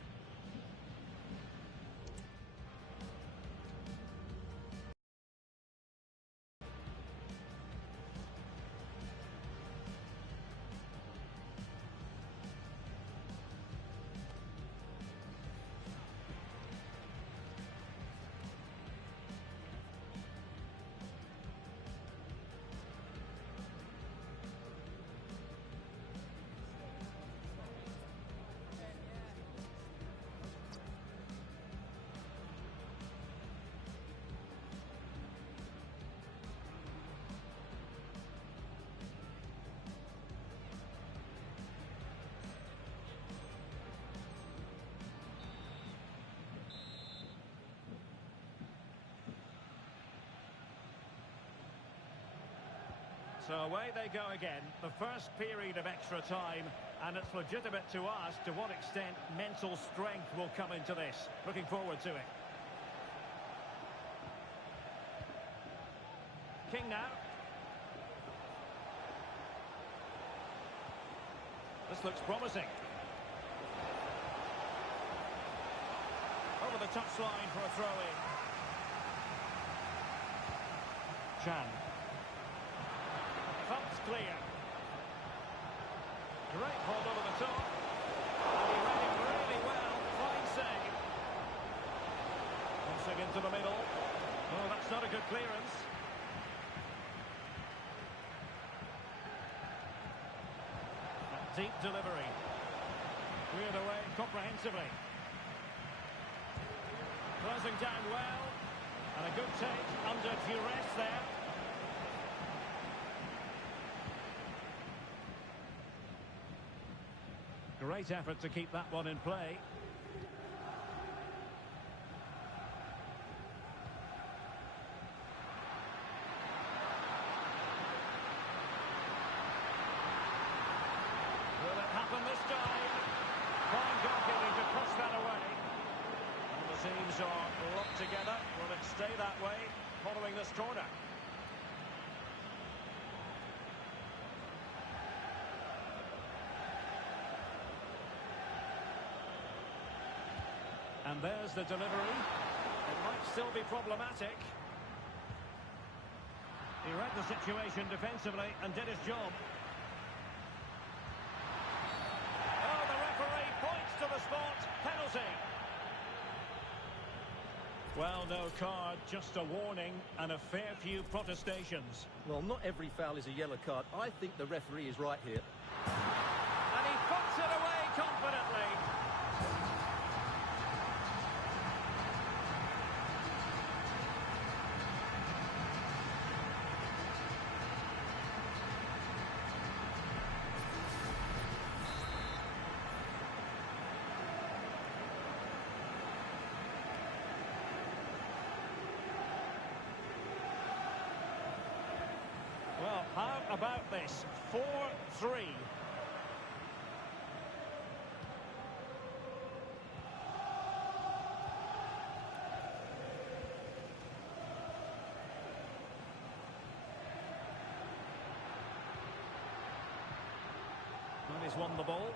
So away they go again, the first period of extra time, and it's legitimate to ask to what extent mental strength will come into this. Looking forward to it. King now. This looks promising. Over the touchline for a throw-in. Chan. Pump's clear. Great hold over the top. And he read it really well. Fine save. Crossing into the middle. Oh, that's not a good clearance. That deep delivery. Cleared away comprehensively. Closing down well. And a good take under duress there. Great effort to keep that one in play. Will it happen this time? Fine goalkeeping to push that away. And the teams are locked together. Will it stay that way following this corner? And there's the delivery. It might still be problematic. He read the situation defensively and did his job. Oh, the referee points to the spot. Penalty. Well, no card, just a warning and a fair few protestations. Well, not every foul is a yellow card. I think the referee is right here. And he puts it away confidently. Well, how about this? 4-3. And he's won the ball.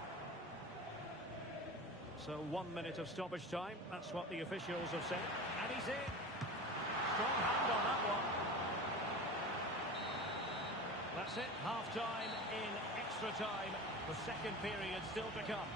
So 1 minute of stoppage time. That's what the officials have said. And he's in. Strong hand on that one. That's it, half-time in extra time. The second period still to come.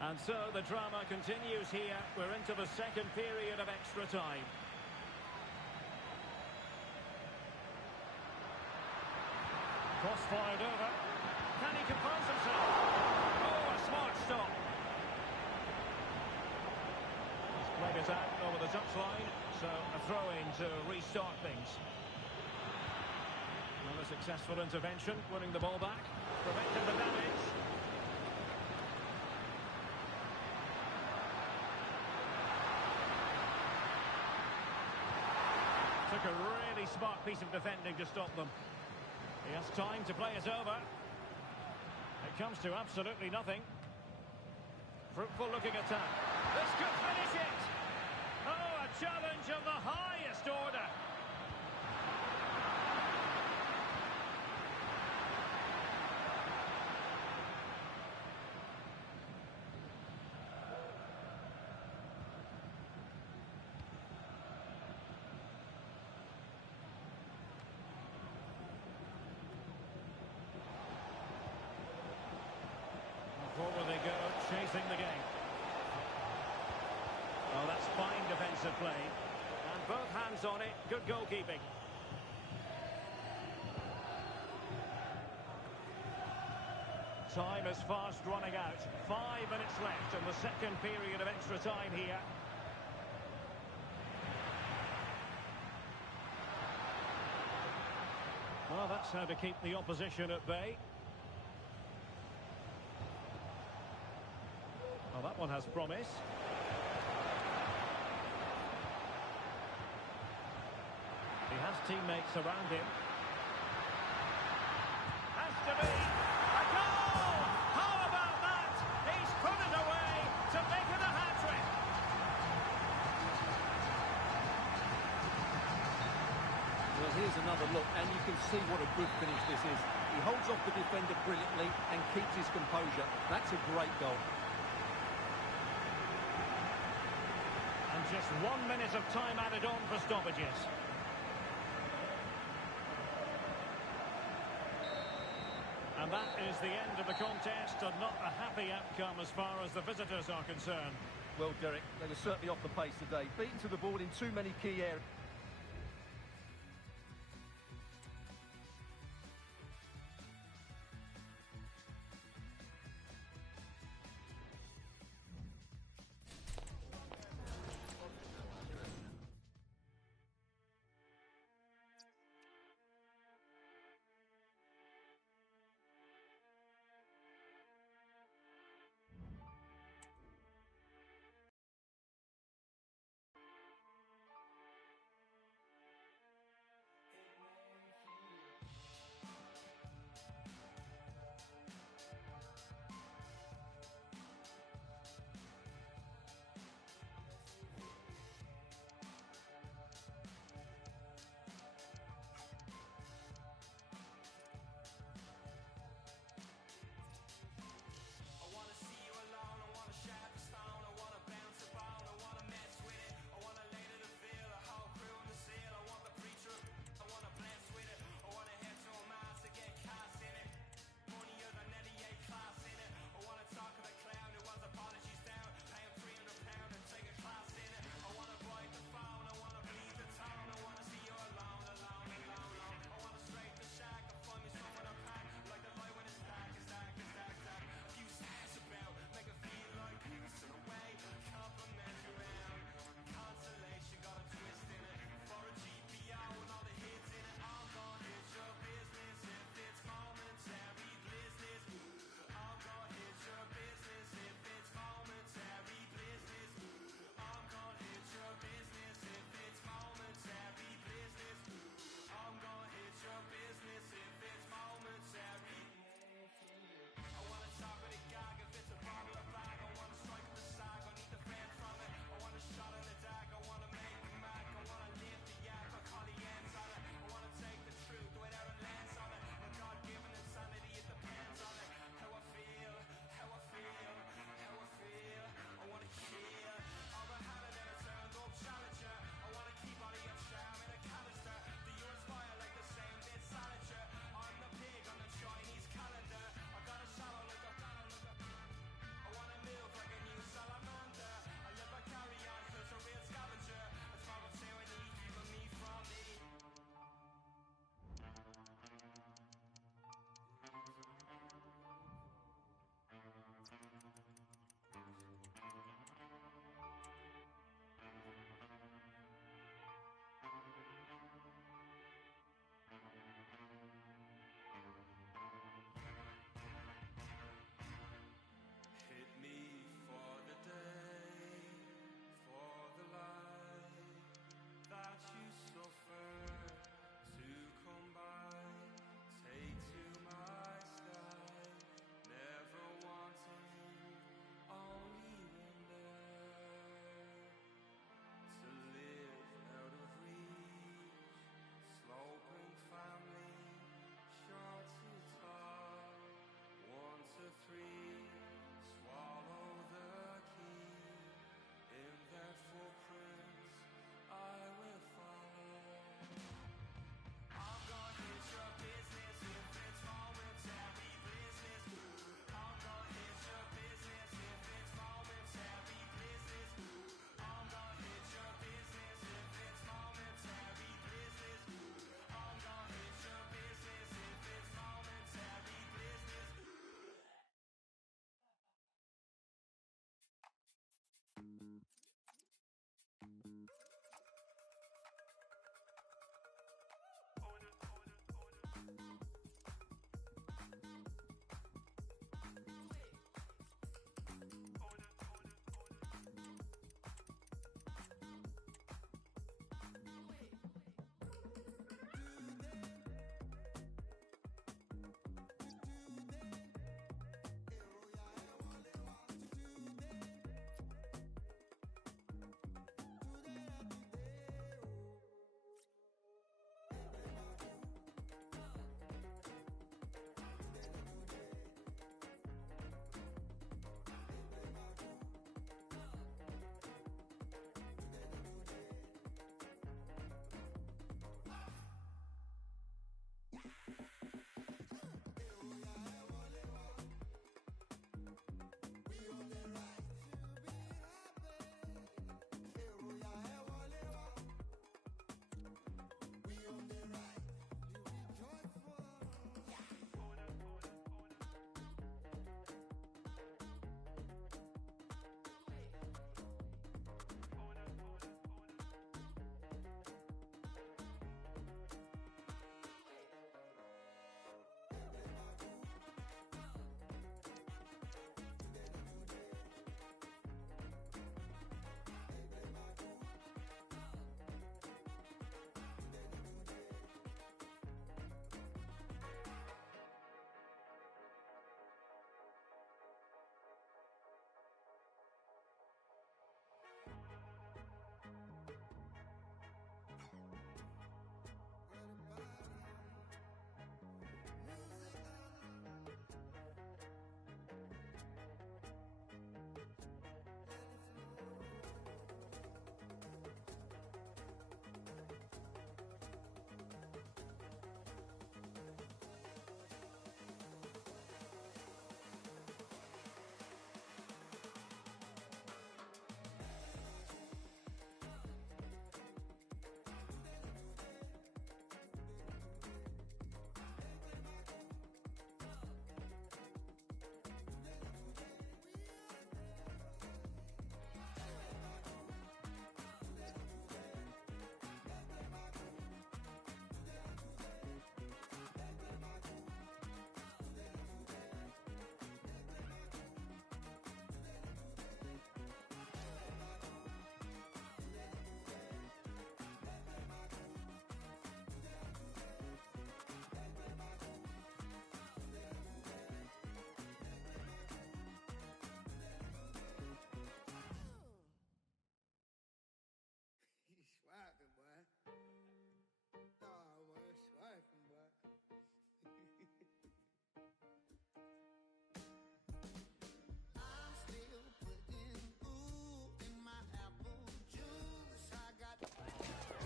And so the drama continues here. We're into the second period of extra time. Cross fired over. Can he compose himself? Oh, a smart stop. He's played it out over the touchline, so a throw-in to restart things. Another successful intervention, winning the ball back, preventing the damage. Took a really smart piece of defending to stop them. He has time to play it over. It comes to absolutely nothing. Fruitful looking attack. This could finish it. Oh, a challenge of the highest order. Forward they go, chasing the game. Oh, that's fine defensive play. And both hands on it, good goalkeeping. Time is fast running out. 5 minutes left in the second period of extra time here. Well, that's how to keep the opposition at bay. Well, that one has promise. He has teammates around him. Has to be a goal! How about that? He's put it away to make it a hat-trick. Well, here's another look, and you can see what a good finish this is. He holds off the defender brilliantly and keeps his composure. That's a great goal. And just 1 minute of time added on for stoppages. And that is the end of the contest, and not a happy outcome as far as the visitors are concerned. Well, Derek, they were certainly off the pace today. Beaten to the ball in too many key areas.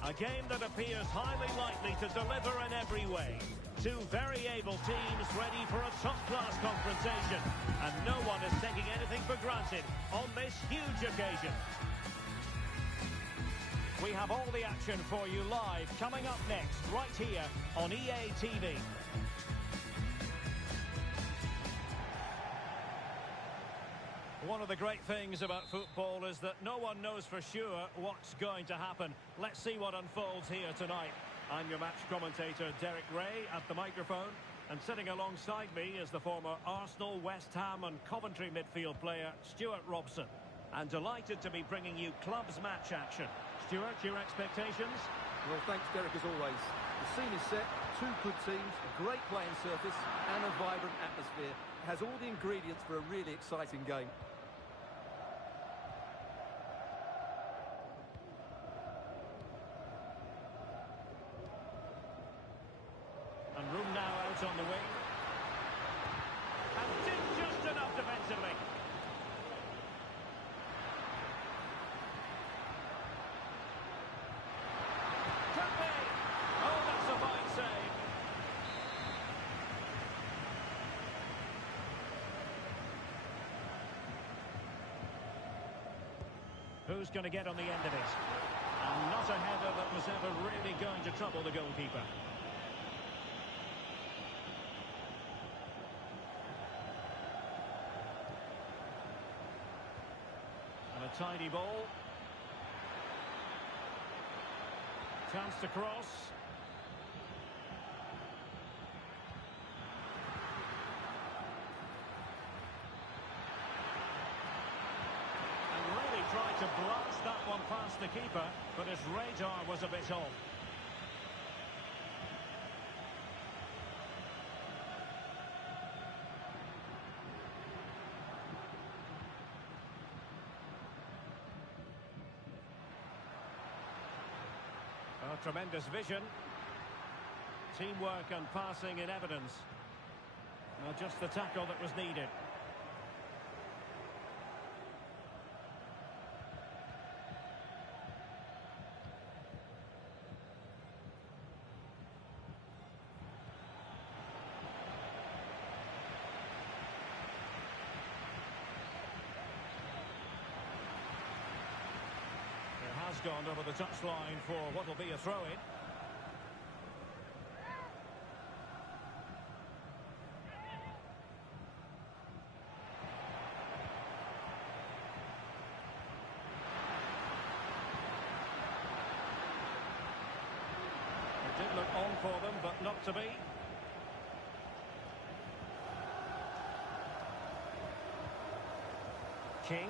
A game that appears highly likely to deliver in every way. Two very able teams ready for a top-class confrontation. And no one is taking anything for granted on this huge occasion. We have all the action for you live coming up next, right here on EA TV. One of the great things about football is that no one knows for sure what's going to happen. Let's see what unfolds here tonight. I'm your match commentator, Derek Ray, at the microphone. And sitting alongside me is the former Arsenal, West Ham and Coventry midfield player, Stuart Robson. And delighted to be bringing you clubs match action. Stuart, your expectations? Well, thanks, Derek, as always. The scene is set, two good teams, a great playing surface and a vibrant atmosphere. It has all the ingredients for a really exciting game. And room now out on the wing. And did just enough defensively. Could be. Oh, that's a fine save. Who's going to get on the end of it? And not a header that was ever really going to trouble the goalkeeper. And a tidy ball. Chance to cross. And really tried to blast that one past the keeper, but his radar was a bit off. Oh, tremendous vision. Teamwork and passing in evidence. Just the tackle that was needed. Gone over the touchline for what will be a throw-in. It did look on for them, but not to be. King.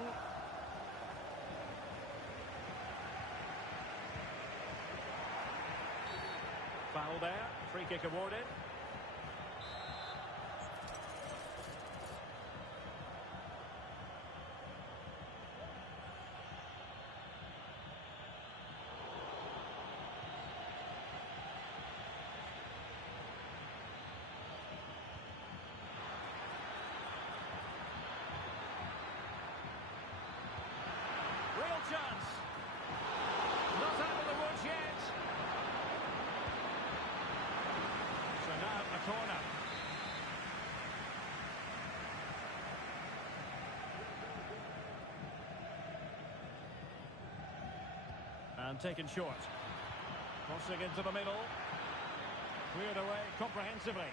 Foul there, free kick awarded. Real chance. Not out of the woods yet. Now a corner. And taken short. Crossing into the middle. Cleared away comprehensively.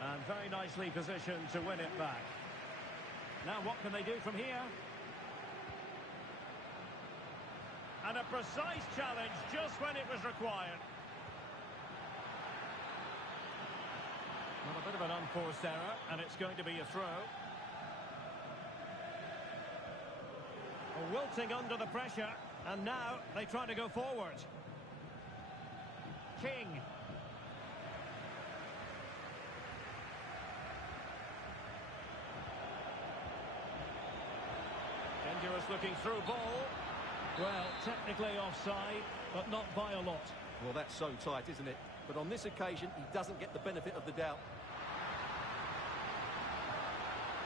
And very nicely positioned to win it back. Now what can they do from here? And a precise challenge just when it was required. Well, a bit of an unforced error, and it's going to be a throw. Wilting under the pressure, and now they try to go forward. King. Dangerous looking through ball. Well, technically offside, but not by a lot. Well, that's so tight, isn't it? but on this occasion, he doesn't get the benefit of the doubt.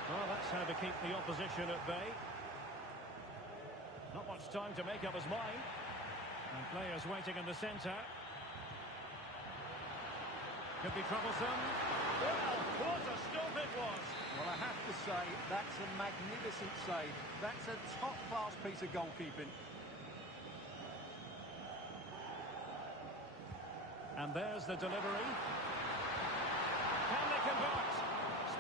Well, that's how to keep the opposition at bay. Not much time to make up his mind. And players waiting in the centre. Could be troublesome. Well, what a stop it was. Well, I have to say, that's a magnificent save. That's a top-class piece of goalkeeping. And there's the delivery. Can they convert?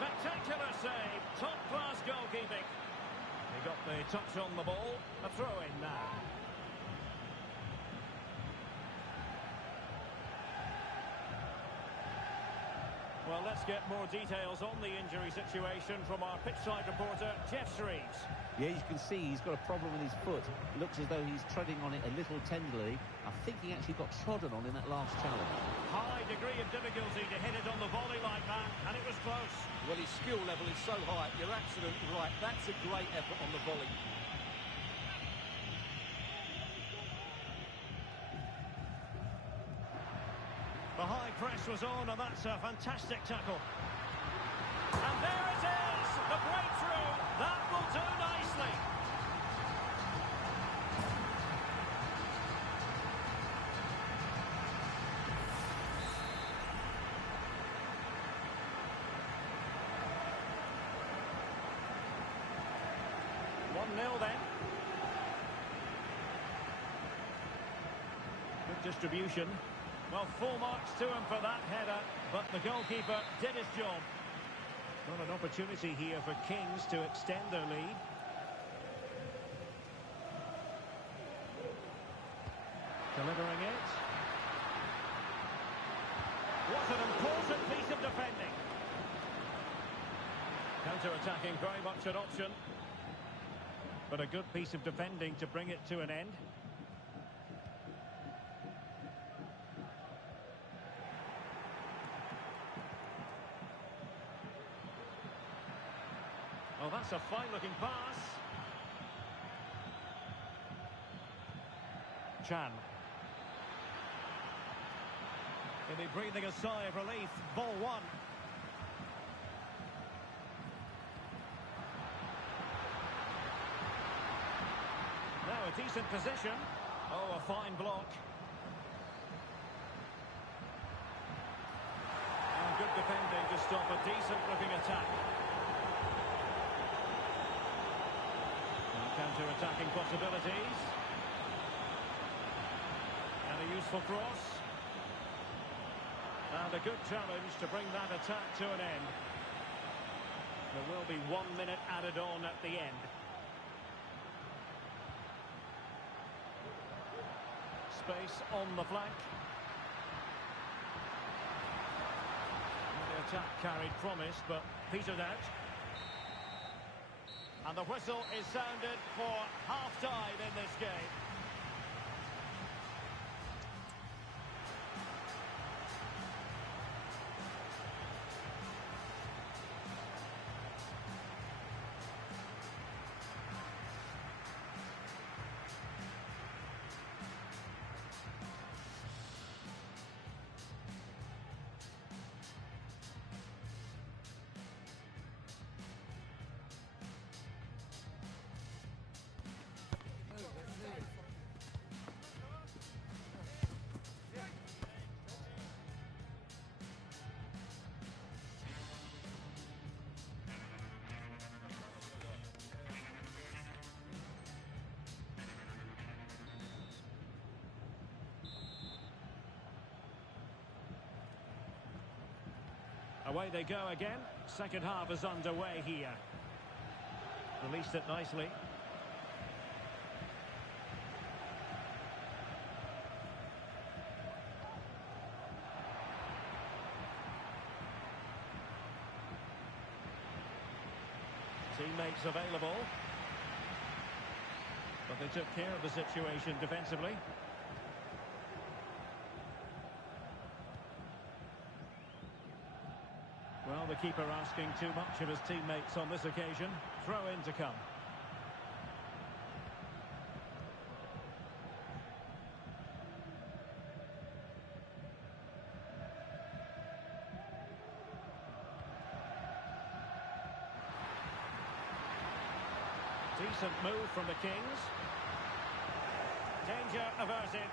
Spectacular save. Top-class goalkeeping. He got the touch on the ball. A throw-in now. Well, let's get more details on the injury situation from our pitchside reporter, Jeff Shreves. Yeah, you can see he's got a problem with his foot. It looks as though he's treading on it a little tenderly. I think he actually got trodden on in that last challenge. High degree of difficulty to hit it on the volley like that, and it was close. Well, his skill level is so high. You're absolutely right. That's a great effort on the volley. The high press was on, and that's a fantastic tackle. And there it is, the breakthrough. That will do nicely. One 0 then. Good distribution. Well, full marks to him for that header, but the goalkeeper did his job. Not an opportunity here for Kings to extend their lead. Delivering it. What an important piece of defending. Counter-attacking, very much an option. But a good piece of defending to bring it to an end. Oh, that's a fine-looking pass. Chan. He'll be breathing a sigh of relief. Ball one. Now a decent position. Oh, a fine block. And good defending to stop a decent-looking attack. Counter-attacking possibilities. And a useful cross. And a good challenge to bring that attack to an end. There will be 1 minute added on at the end. Space on the flank. And the attack carried promise, but petered out. And the whistle is sounded for half-time in this game. Away they go again. Second half is underway here. Released it nicely. Teammates available. But they took care of the situation defensively. Well, the keeper asking too much of his teammates on this occasion. Throw in to come. Decent move from the Kings. Danger averted.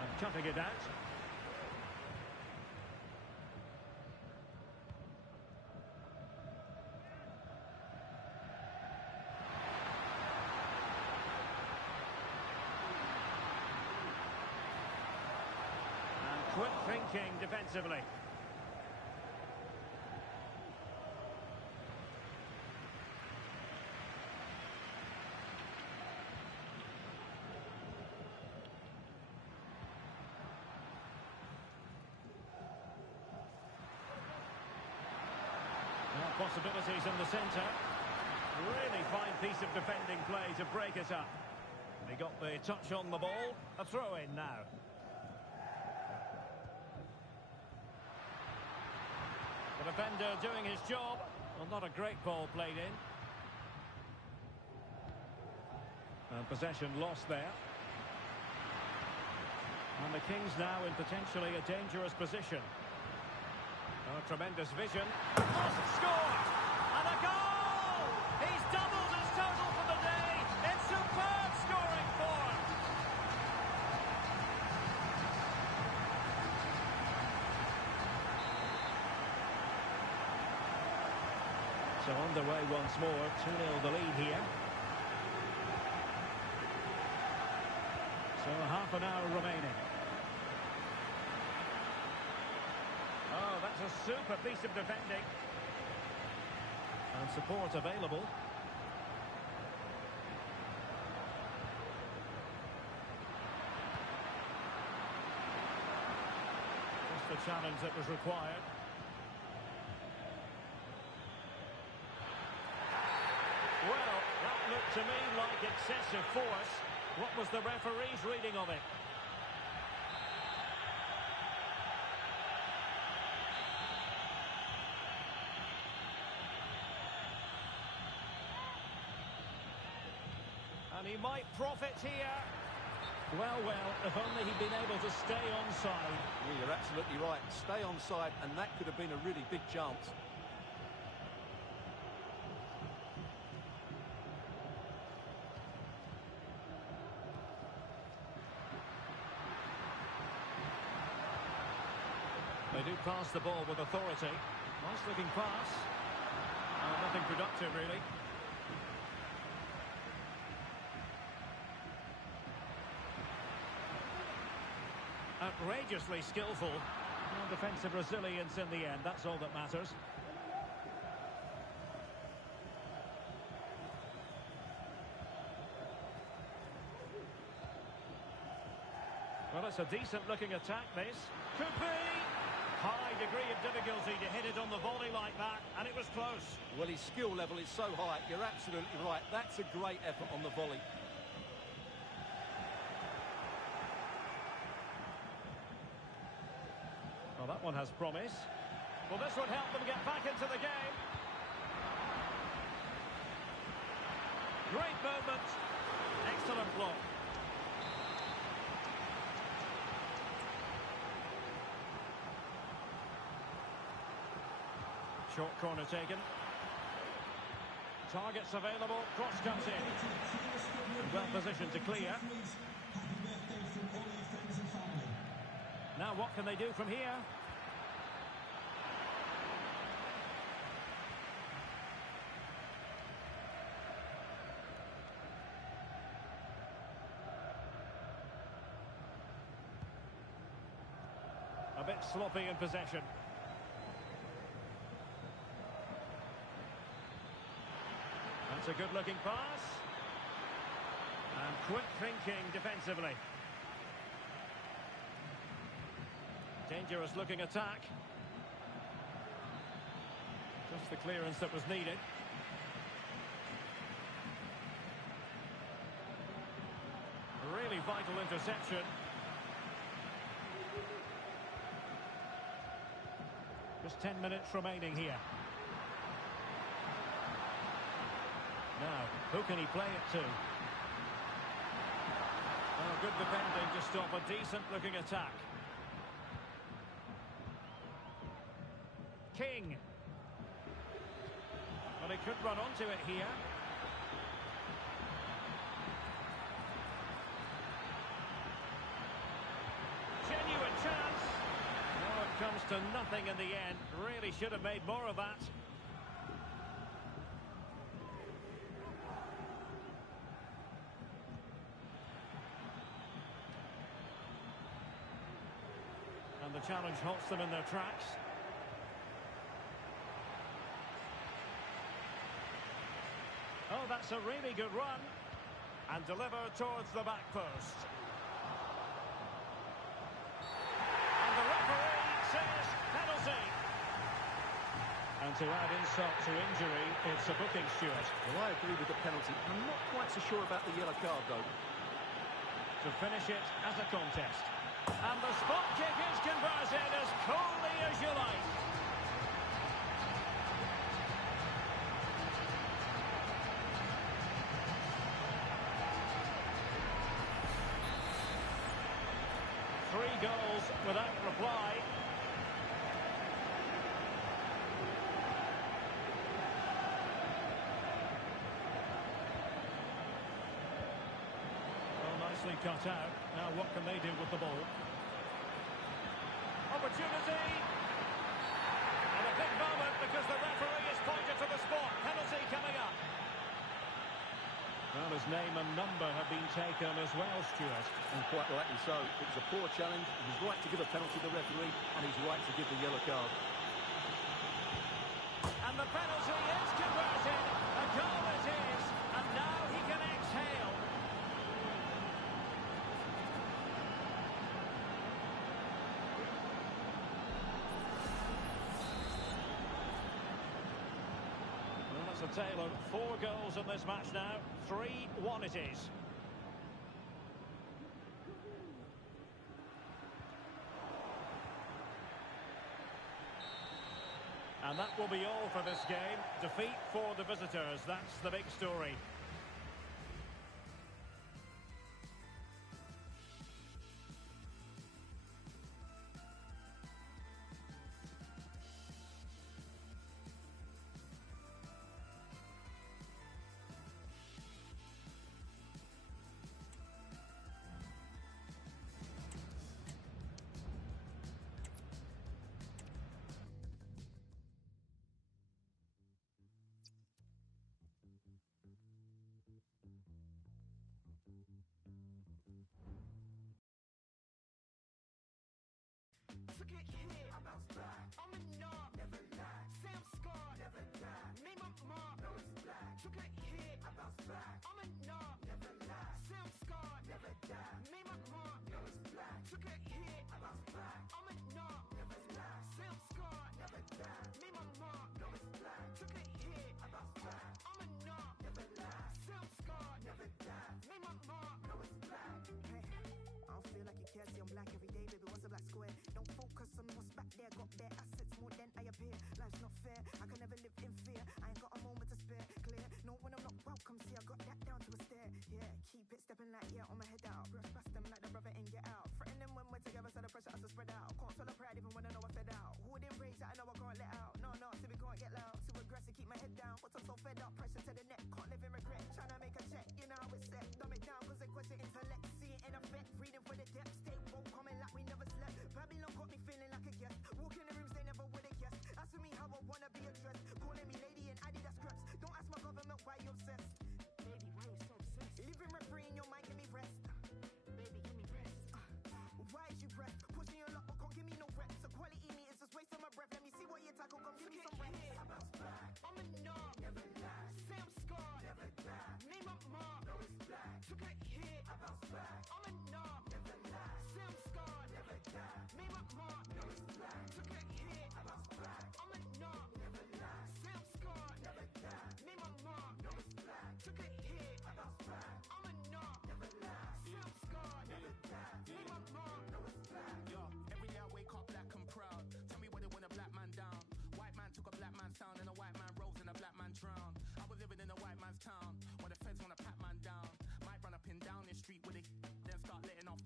And cutting it out. Quick thinking defensively. Possibilities in the centre. Really fine piece of defending play to break it up. He got the touch on the ball. A throw in now. The defender doing his job. Well, not a great ball played in. And possession lost there. And the Kings now in potentially a dangerous position. Oh, tremendous vision. Must score! And a goal! He's doubled his total for the day. It's superb scoring form. So underway once more. 2-0 the lead here. So half an hour remaining. Oh, that's a super piece of defending. And support available. Just the challenge that was required. Well, that looked to me like excessive force. What was the referee's reading of it? And he might profit here. Well, if only he'd been able to stay onside. Yeah, you're absolutely right. Stay onside, and that could have been a really big chance. They do pass the ball with authority. Nice looking pass. Nothing productive, really. Outrageously skillful. And defensive resilience in the end, that's all that matters. Well, it's a decent looking attack, this. Could be! High degree of difficulty to hit it on the volley like that, and it was close. Well, his skill level is so high, you're absolutely right. That's a great effort on the volley. Well, that one has promise. Well, this would help them get back into the game. Great movement. Excellent block. Short corner taken. Targets available. Cross comes in. Well positioned to clear. Now what can they do from here? A bit sloppy in possession. That's a good-looking pass. And quick thinking defensively. Dangerous-looking attack. Just the clearance that was needed. A really vital interception. Just 10 minutes remaining here. Now, who can he play it to? Oh, good defending to stop a decent-looking attack. But he could run onto it here. Genuine chance. No, it comes to nothing in the end. Really should have made more of that. And the challenge halts them in their tracks. Oh, that's a really good run. And delivered towards the back post. And the referee says penalty. And to add insult to injury, it's a booking, Stuart. Well, I agree with the penalty. I'm not quite so sure about the yellow card, though. To finish it as a contest. And the spot kick is converted as coolly as you like. Three goals without reply. Nicely cut out. Now what can they do with the ball? Opportunity! And a big moment because the referee has pointed to the spot. Penalty coming up. Well, his name and number have been taken as well, Stuart. And quite rightly so. It was a poor challenge. He's right to give a penalty to the referee, and he's right to give the yellow card. And the penalty is converted. A goal it is. And now he can exhale. A tale of 4 goals in this match now. 3-1 it is. And that will be all for this game. Defeat for the visitors. That's the big story. Took a hit, I bounced back. I'm a knob, never lie. Sam Scott, never die. Made my mark, no it's black. Took a hit, I bounced back. I'm a knob, never lie. Sam Scott, never die. Made my mark, no it's black. Took a hit, I bounced back. I'm a knob, never lie. Sam Scott, never die. Made my mark, no it's black. Took a hit, I bounced back. I'm a knob, never lie. Sam Scott, never die. Made my mark, no it's black. Hey, I don't feel like you care, see I'm black every day, baby. What's a black square? Don't focus on what's back there. Got bare assets more than I appear. Life's not fair. I can never live in fear. I ain't got a moment to spare. Clear. No, when I'm not welcome, see I got that down to a stare. Yeah, keep it stepping like yeah, on my head out. Brush past them like the brother in Get Out. Threaten them when we're together, so the pressure has to spread out. Can't swallow pride even when I know I fed out. Who would embrace that I know I can't let out? No, no, see we can't get loud. Too aggressive, keep my head down. But I'm so fed up, pressure to the neck. Can't live in regret. Trying to make a check, you know how it's set. Dumb it down, cause they question intellect. See it in effect. Reading for the depth. Stay woke, coming like we never slept. Babylon got me feeling like a guest. Walk in the rooms they never would have guessed. Asking me how I wanna be addressed. Calling me lady and Adidas scraps. Don't ask my government why you obsessed. Baby, why you so obsessed? Living rent free in your mind, give me rest. Baby, give me rest. Why is you breath? Pushing your luck, but can't give me no reps. So quality me is just wasting my breath. Let me see what you tackle, come give me some reps. I'm a knob, never lie. Sam Scott, never die. Made my mark, no it's black. Took a hit, I bounced back. I'm a knob, never lie. Sam Scott, never die. Made my mark, no it's black. Took a hit, I bounced back. I'm a knob, never lie. Sam Scott, never die. Made my mark, no it's black. Took a hit, I bounced back. I'm a knob, never lie. Sam Scott, never die. Made my mark, no it's black. Yo, every day I wake up black and proud. Tell me what they want a black man down. White man took a black man's sound and a white man rose and a black man drowned. I was living in a white man's town where the feds wanna pat man down. Might run up and down this street with it, then start letting off.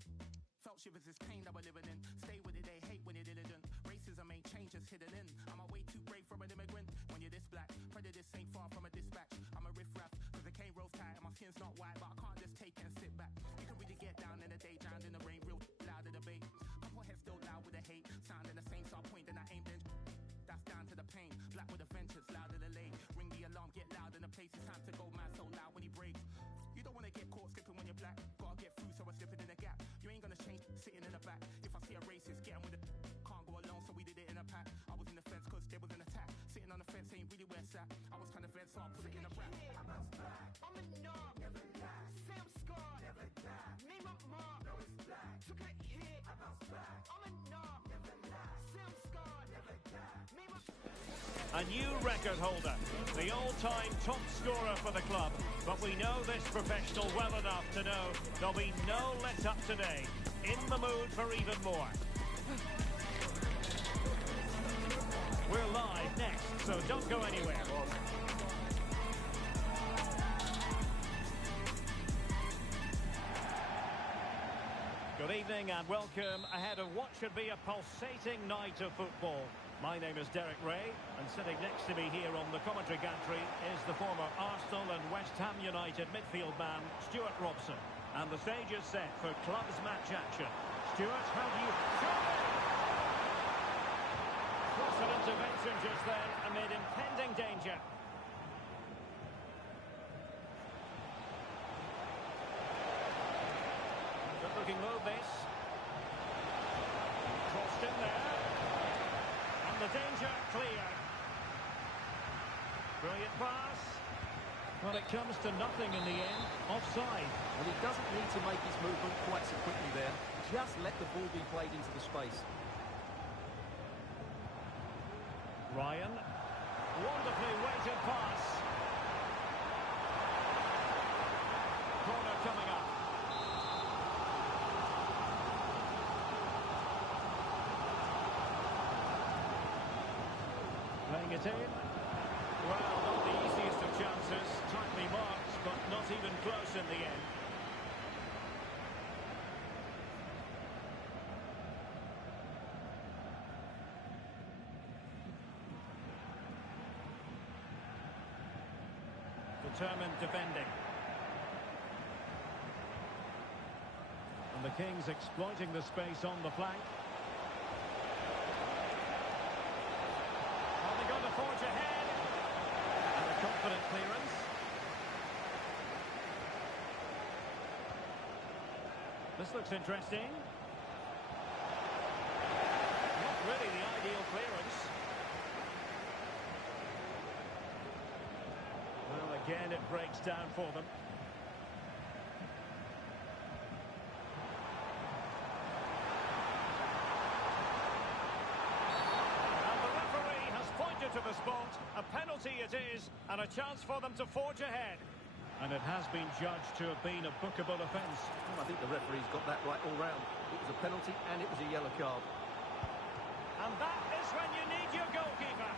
Felt shivers is pain that we're living in. Stay with it, they hate when you're diligent. Racism ain't changed, just hidden in. I'm a way too brave for an immigrant. When you're this black, prejudice ain't far from pain. Black with a vengeance, louder than late. Ring the alarm, get loud in the place. It's time to go mad, so loud when he breaks. You don't wanna get caught slipping when you're black. Gotta get through, so I'm slipping in a gap. You ain't gonna change, sitting in the back. If I see a racist, get him with a... Can't go alone, so we did it in a pack. I was in the fence, cause there was an attack. Sitting on the fence ain't really where it's at. I was trying to vent, so I put it in a rap. I'm a knob, never die. Say I'm scarred, never die. Name up mark, no it's black. Took a hit, I bounce back. I'm a knob, never die. Say I'm scarred, never die. Name up... A new record holder, the all-time top scorer for the club. But we know this professional well enough to know there'll be no let-up today. In the mood for even more. We're live next, so don't go anywhere. Good evening and welcome ahead of what should be a pulsating night of football. My name is Derek Ray, and sitting next to me here on the commentary gantry is the former Arsenal and West Ham United midfield man, Stuart Robson. And the stage is set for clubs match action. Stuart, how do you... Force an intervention just then amid impending danger. Good looking move this. Crossed in there. And the danger cleared. Brilliant pass. Well, it comes to nothing in the end. Offside. Well, he doesn't need to make his movement quite so quickly there. Just let the ball be played into the space. Ryan. Wonderfully weighted pass. Corner coming up. Playing it in. Well, not the easiest of chances. Tightly marked, but not even close in the end. Determined defending. And the Kings exploiting the space on the flank. Are they going to forge ahead? And a confident clearance. This looks interesting. Not really the ideal clearance. Well, again, it breaks down for them. And the referee has pointed to the spot. A penalty it is, and a chance for them to forge ahead. And it has been judged to have been a bookable offence. Well, I think the referee's got that right all round. It was a penalty and it was a yellow card. And that is when you need your goalkeeper.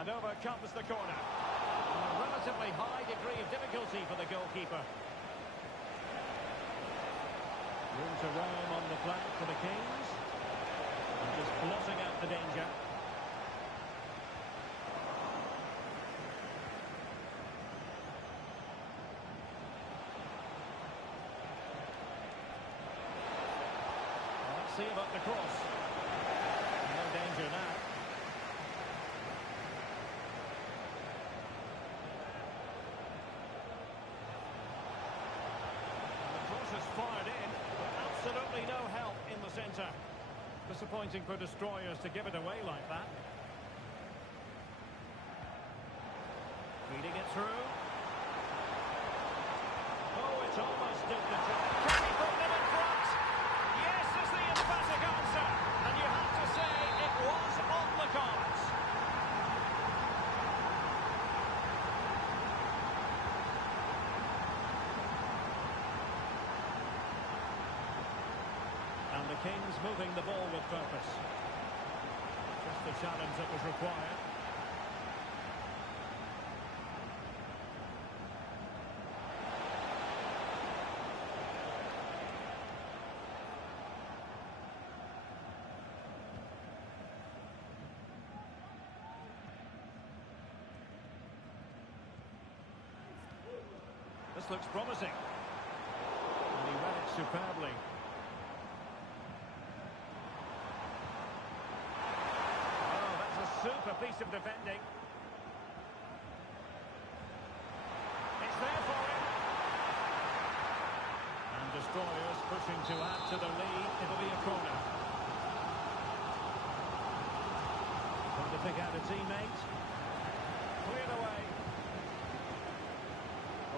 And over comes the corner. A relatively high degree of difficulty for the goalkeeper. Room to roam on the flank for the Kings. And just blotting out the danger. Let's see about the cross. No danger now. Fired in, but absolutely no help in the centre. Disappointing for destroyers to give it away like that. Feeding it through. Oh, it's almost did the job. Can he put them in front? Yes is the emphatic answer. And you have to say it was on the cards. And the Kings moving the ball with purpose. Just the challenge that was required. This looks promising. And he read it superbly. Super piece of defending. It's there for him. And Destroyers pushing to add to the lead. It'll be a corner. Trying to pick out a teammate. Cleared away.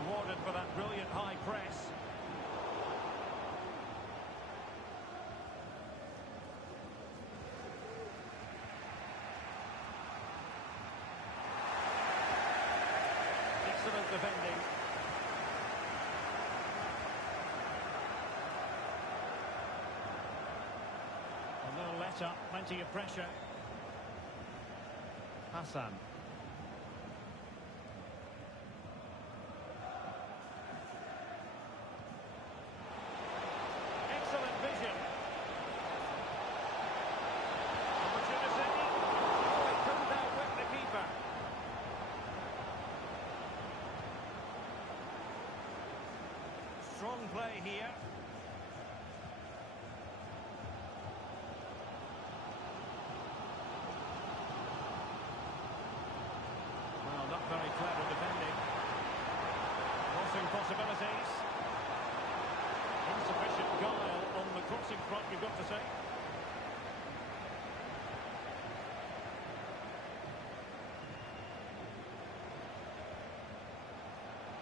Rewarded for that brilliant high press. Excellent defending. A little let up, plenty of pressure. Hassan. Excellent vision. Opportunity. Oh, he couldn't outwit the keeper. Strong play here. Well, not very clever defending. Crossing possibilities. Insufficient guile on the crossing front, you've got to say.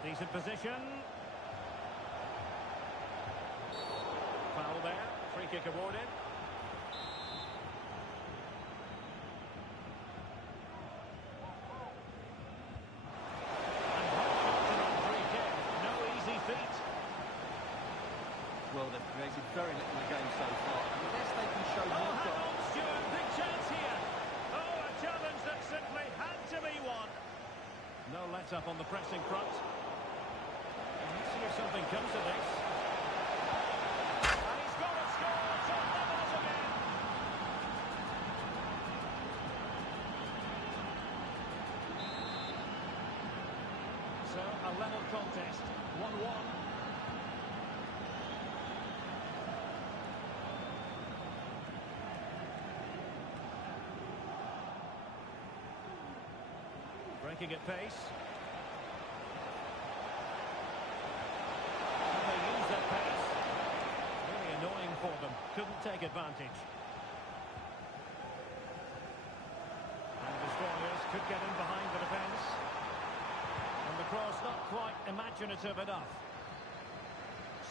Decent position. Foul there. Free kick awarded. And holding on to that free kick. No easy feat. Well, they've created very little in the game so far. Unless they can show Oh, more hang goal. on, Stuart. Big chance here. Oh, a challenge that simply had to be won. No let-up on the pressing front. Let's see if something comes of this. And he's got a score. Top levels again. So, a level contest. 1-1. Breaking at pace. And they use that pace. Really annoying for them. Couldn't take advantage. And Destroyers could get in behind the defence. And the cross not quite imaginative enough.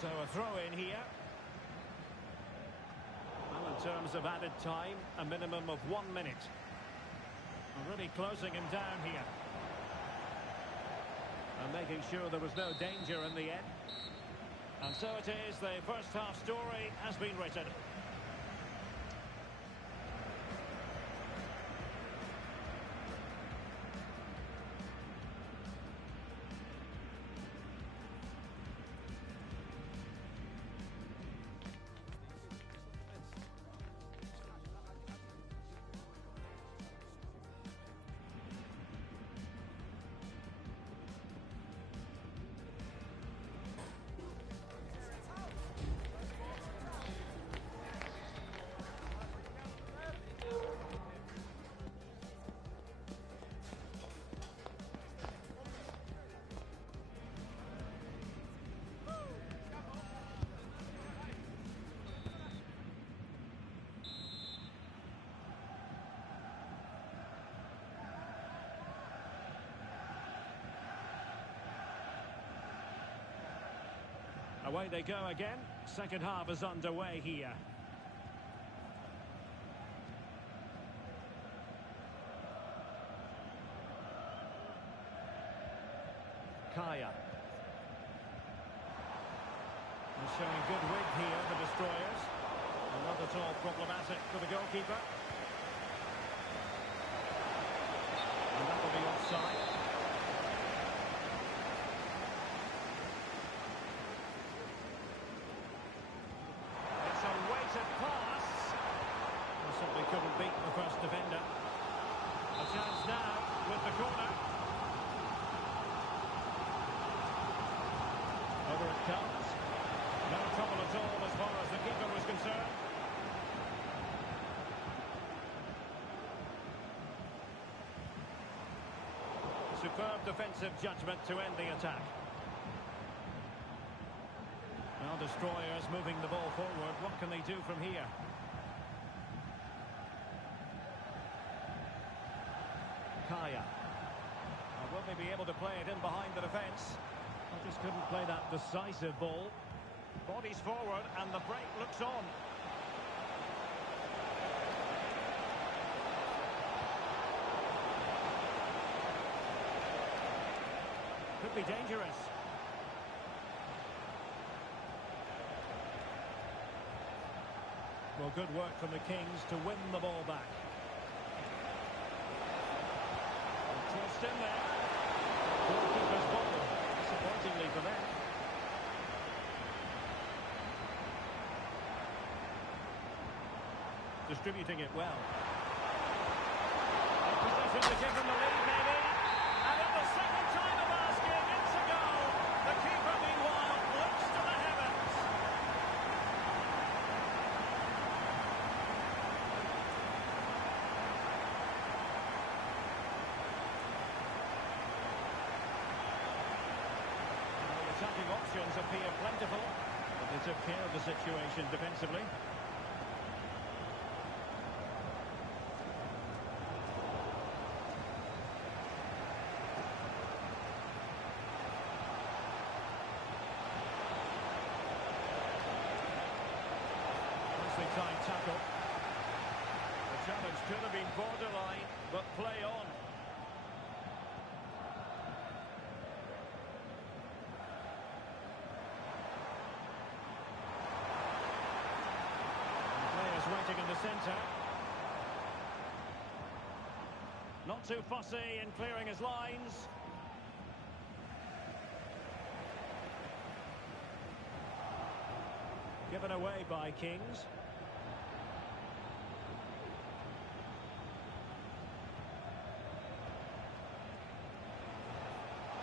So a throw in here. Well, in terms of added time, a minimum of 1 minute. Really closing him down here. And making sure there was no danger in the end. And so it is, the first half story has been written. Away they go again. Second half is underway here. Kaya. They're showing good width here, the Destroyers. And not at all problematic for the goalkeeper. And that will be offside. It's a weighted pass. Well, simply couldn't beat the first defender. A chance now with the corner. Over it comes. No trouble at all as far as the keeper was concerned. Superb defensive judgment to end the attack. Well, destroyers moving the ball forward. What can they do from here? Kaya. Will they be able to play it in behind the defence? I just couldn't play that decisive ball. Bodies forward and the break looks on. Could be dangerous. Well, good work from the Kings to win the ball back. Tossed in there. Goalkeeper's ball. Disappointingly for them. Distributing it well. In possession to give them the lead, maybe. And at the second time of asking, it's a goal. The keeper, meanwhile, looks to the heavens. The attacking options appear plentiful, but they took care of the situation defensively. Tight tackle. The challenge could have been borderline, but play on. And players waiting in the centre. Not too fussy in clearing his lines. Given away by Kings.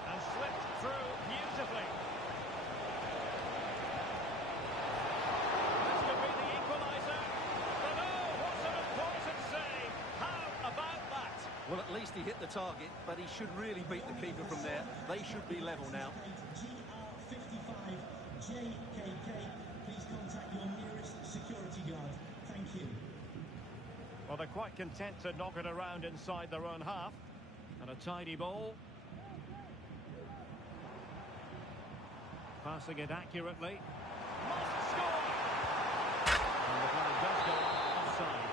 And slipped through beautifully. This could be the equaliser. But oh, what an important save. How about that? Well, at least he hit the target, but he should really beat the keeper from there. They should be level now. GR55 JKK. Please contact your nearest security guard. Thank you. Well, they're quite content to knock it around inside their own half. And a tidy ball. Passing it accurately. Must score! And the flag does go offside.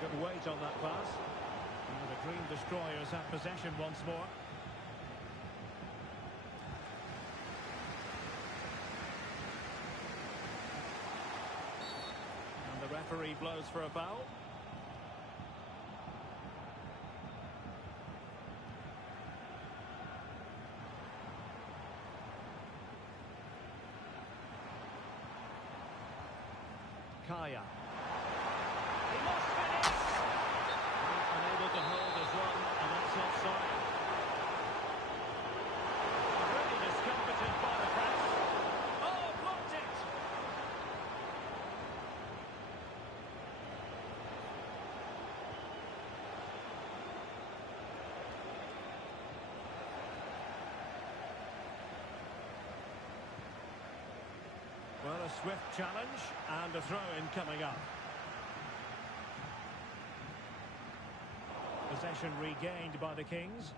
Good weight on that pass. And the Dream Destroyers have possession once more. And the referee blows for a foul. Kaya. He must finish! Unable to hold his run, and that's offside. Really discomfited by the press. Oh, blocked it! Well, a swift challenge and a throw-in coming up. Possession regained by the Kings.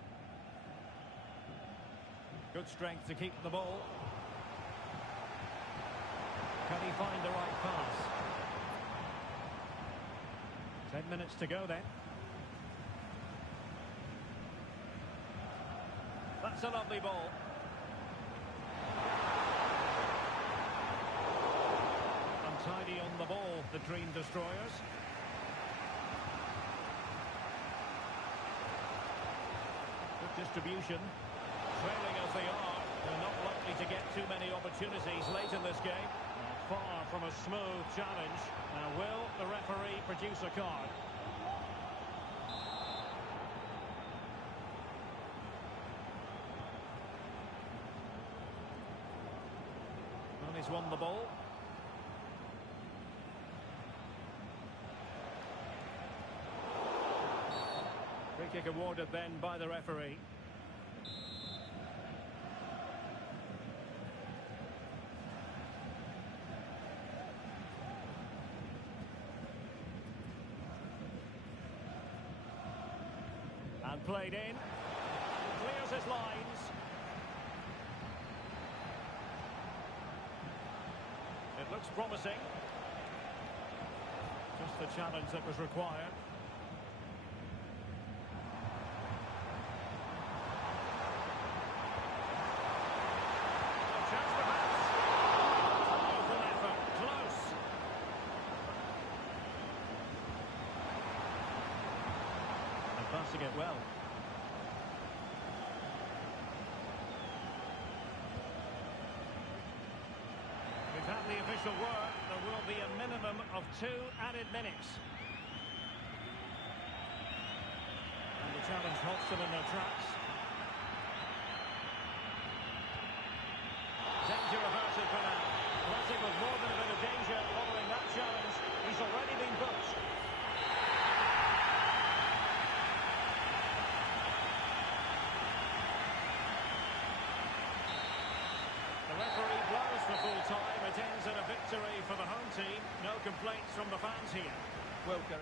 Good strength to keep the ball. Can he find the right pass? 10 minutes to go then. That's a lovely ball. Untidy on the ball, the Dream Destroyers. Good distribution. Trailing as they are, they're not likely to get too many opportunities late in this game. Far from a smooth challenge. Now will the referee produce a card? Well, he's won the ball. kick awarded then by the referee. And played in. Clears his lines. It looks promising. Just the challenge that was required. A chance perhaps. Powerful effort. Close. And passing it well. We've had the official word. There will be a minimum of 2 added minutes. And the challenge halts them in their tracks. Danger averted for now. Racing with more than a bit of danger following that challenge. He's already been booked. The referee blows for full time. It ends in a victory for the home team. No complaints from the fans here. Well, Gary,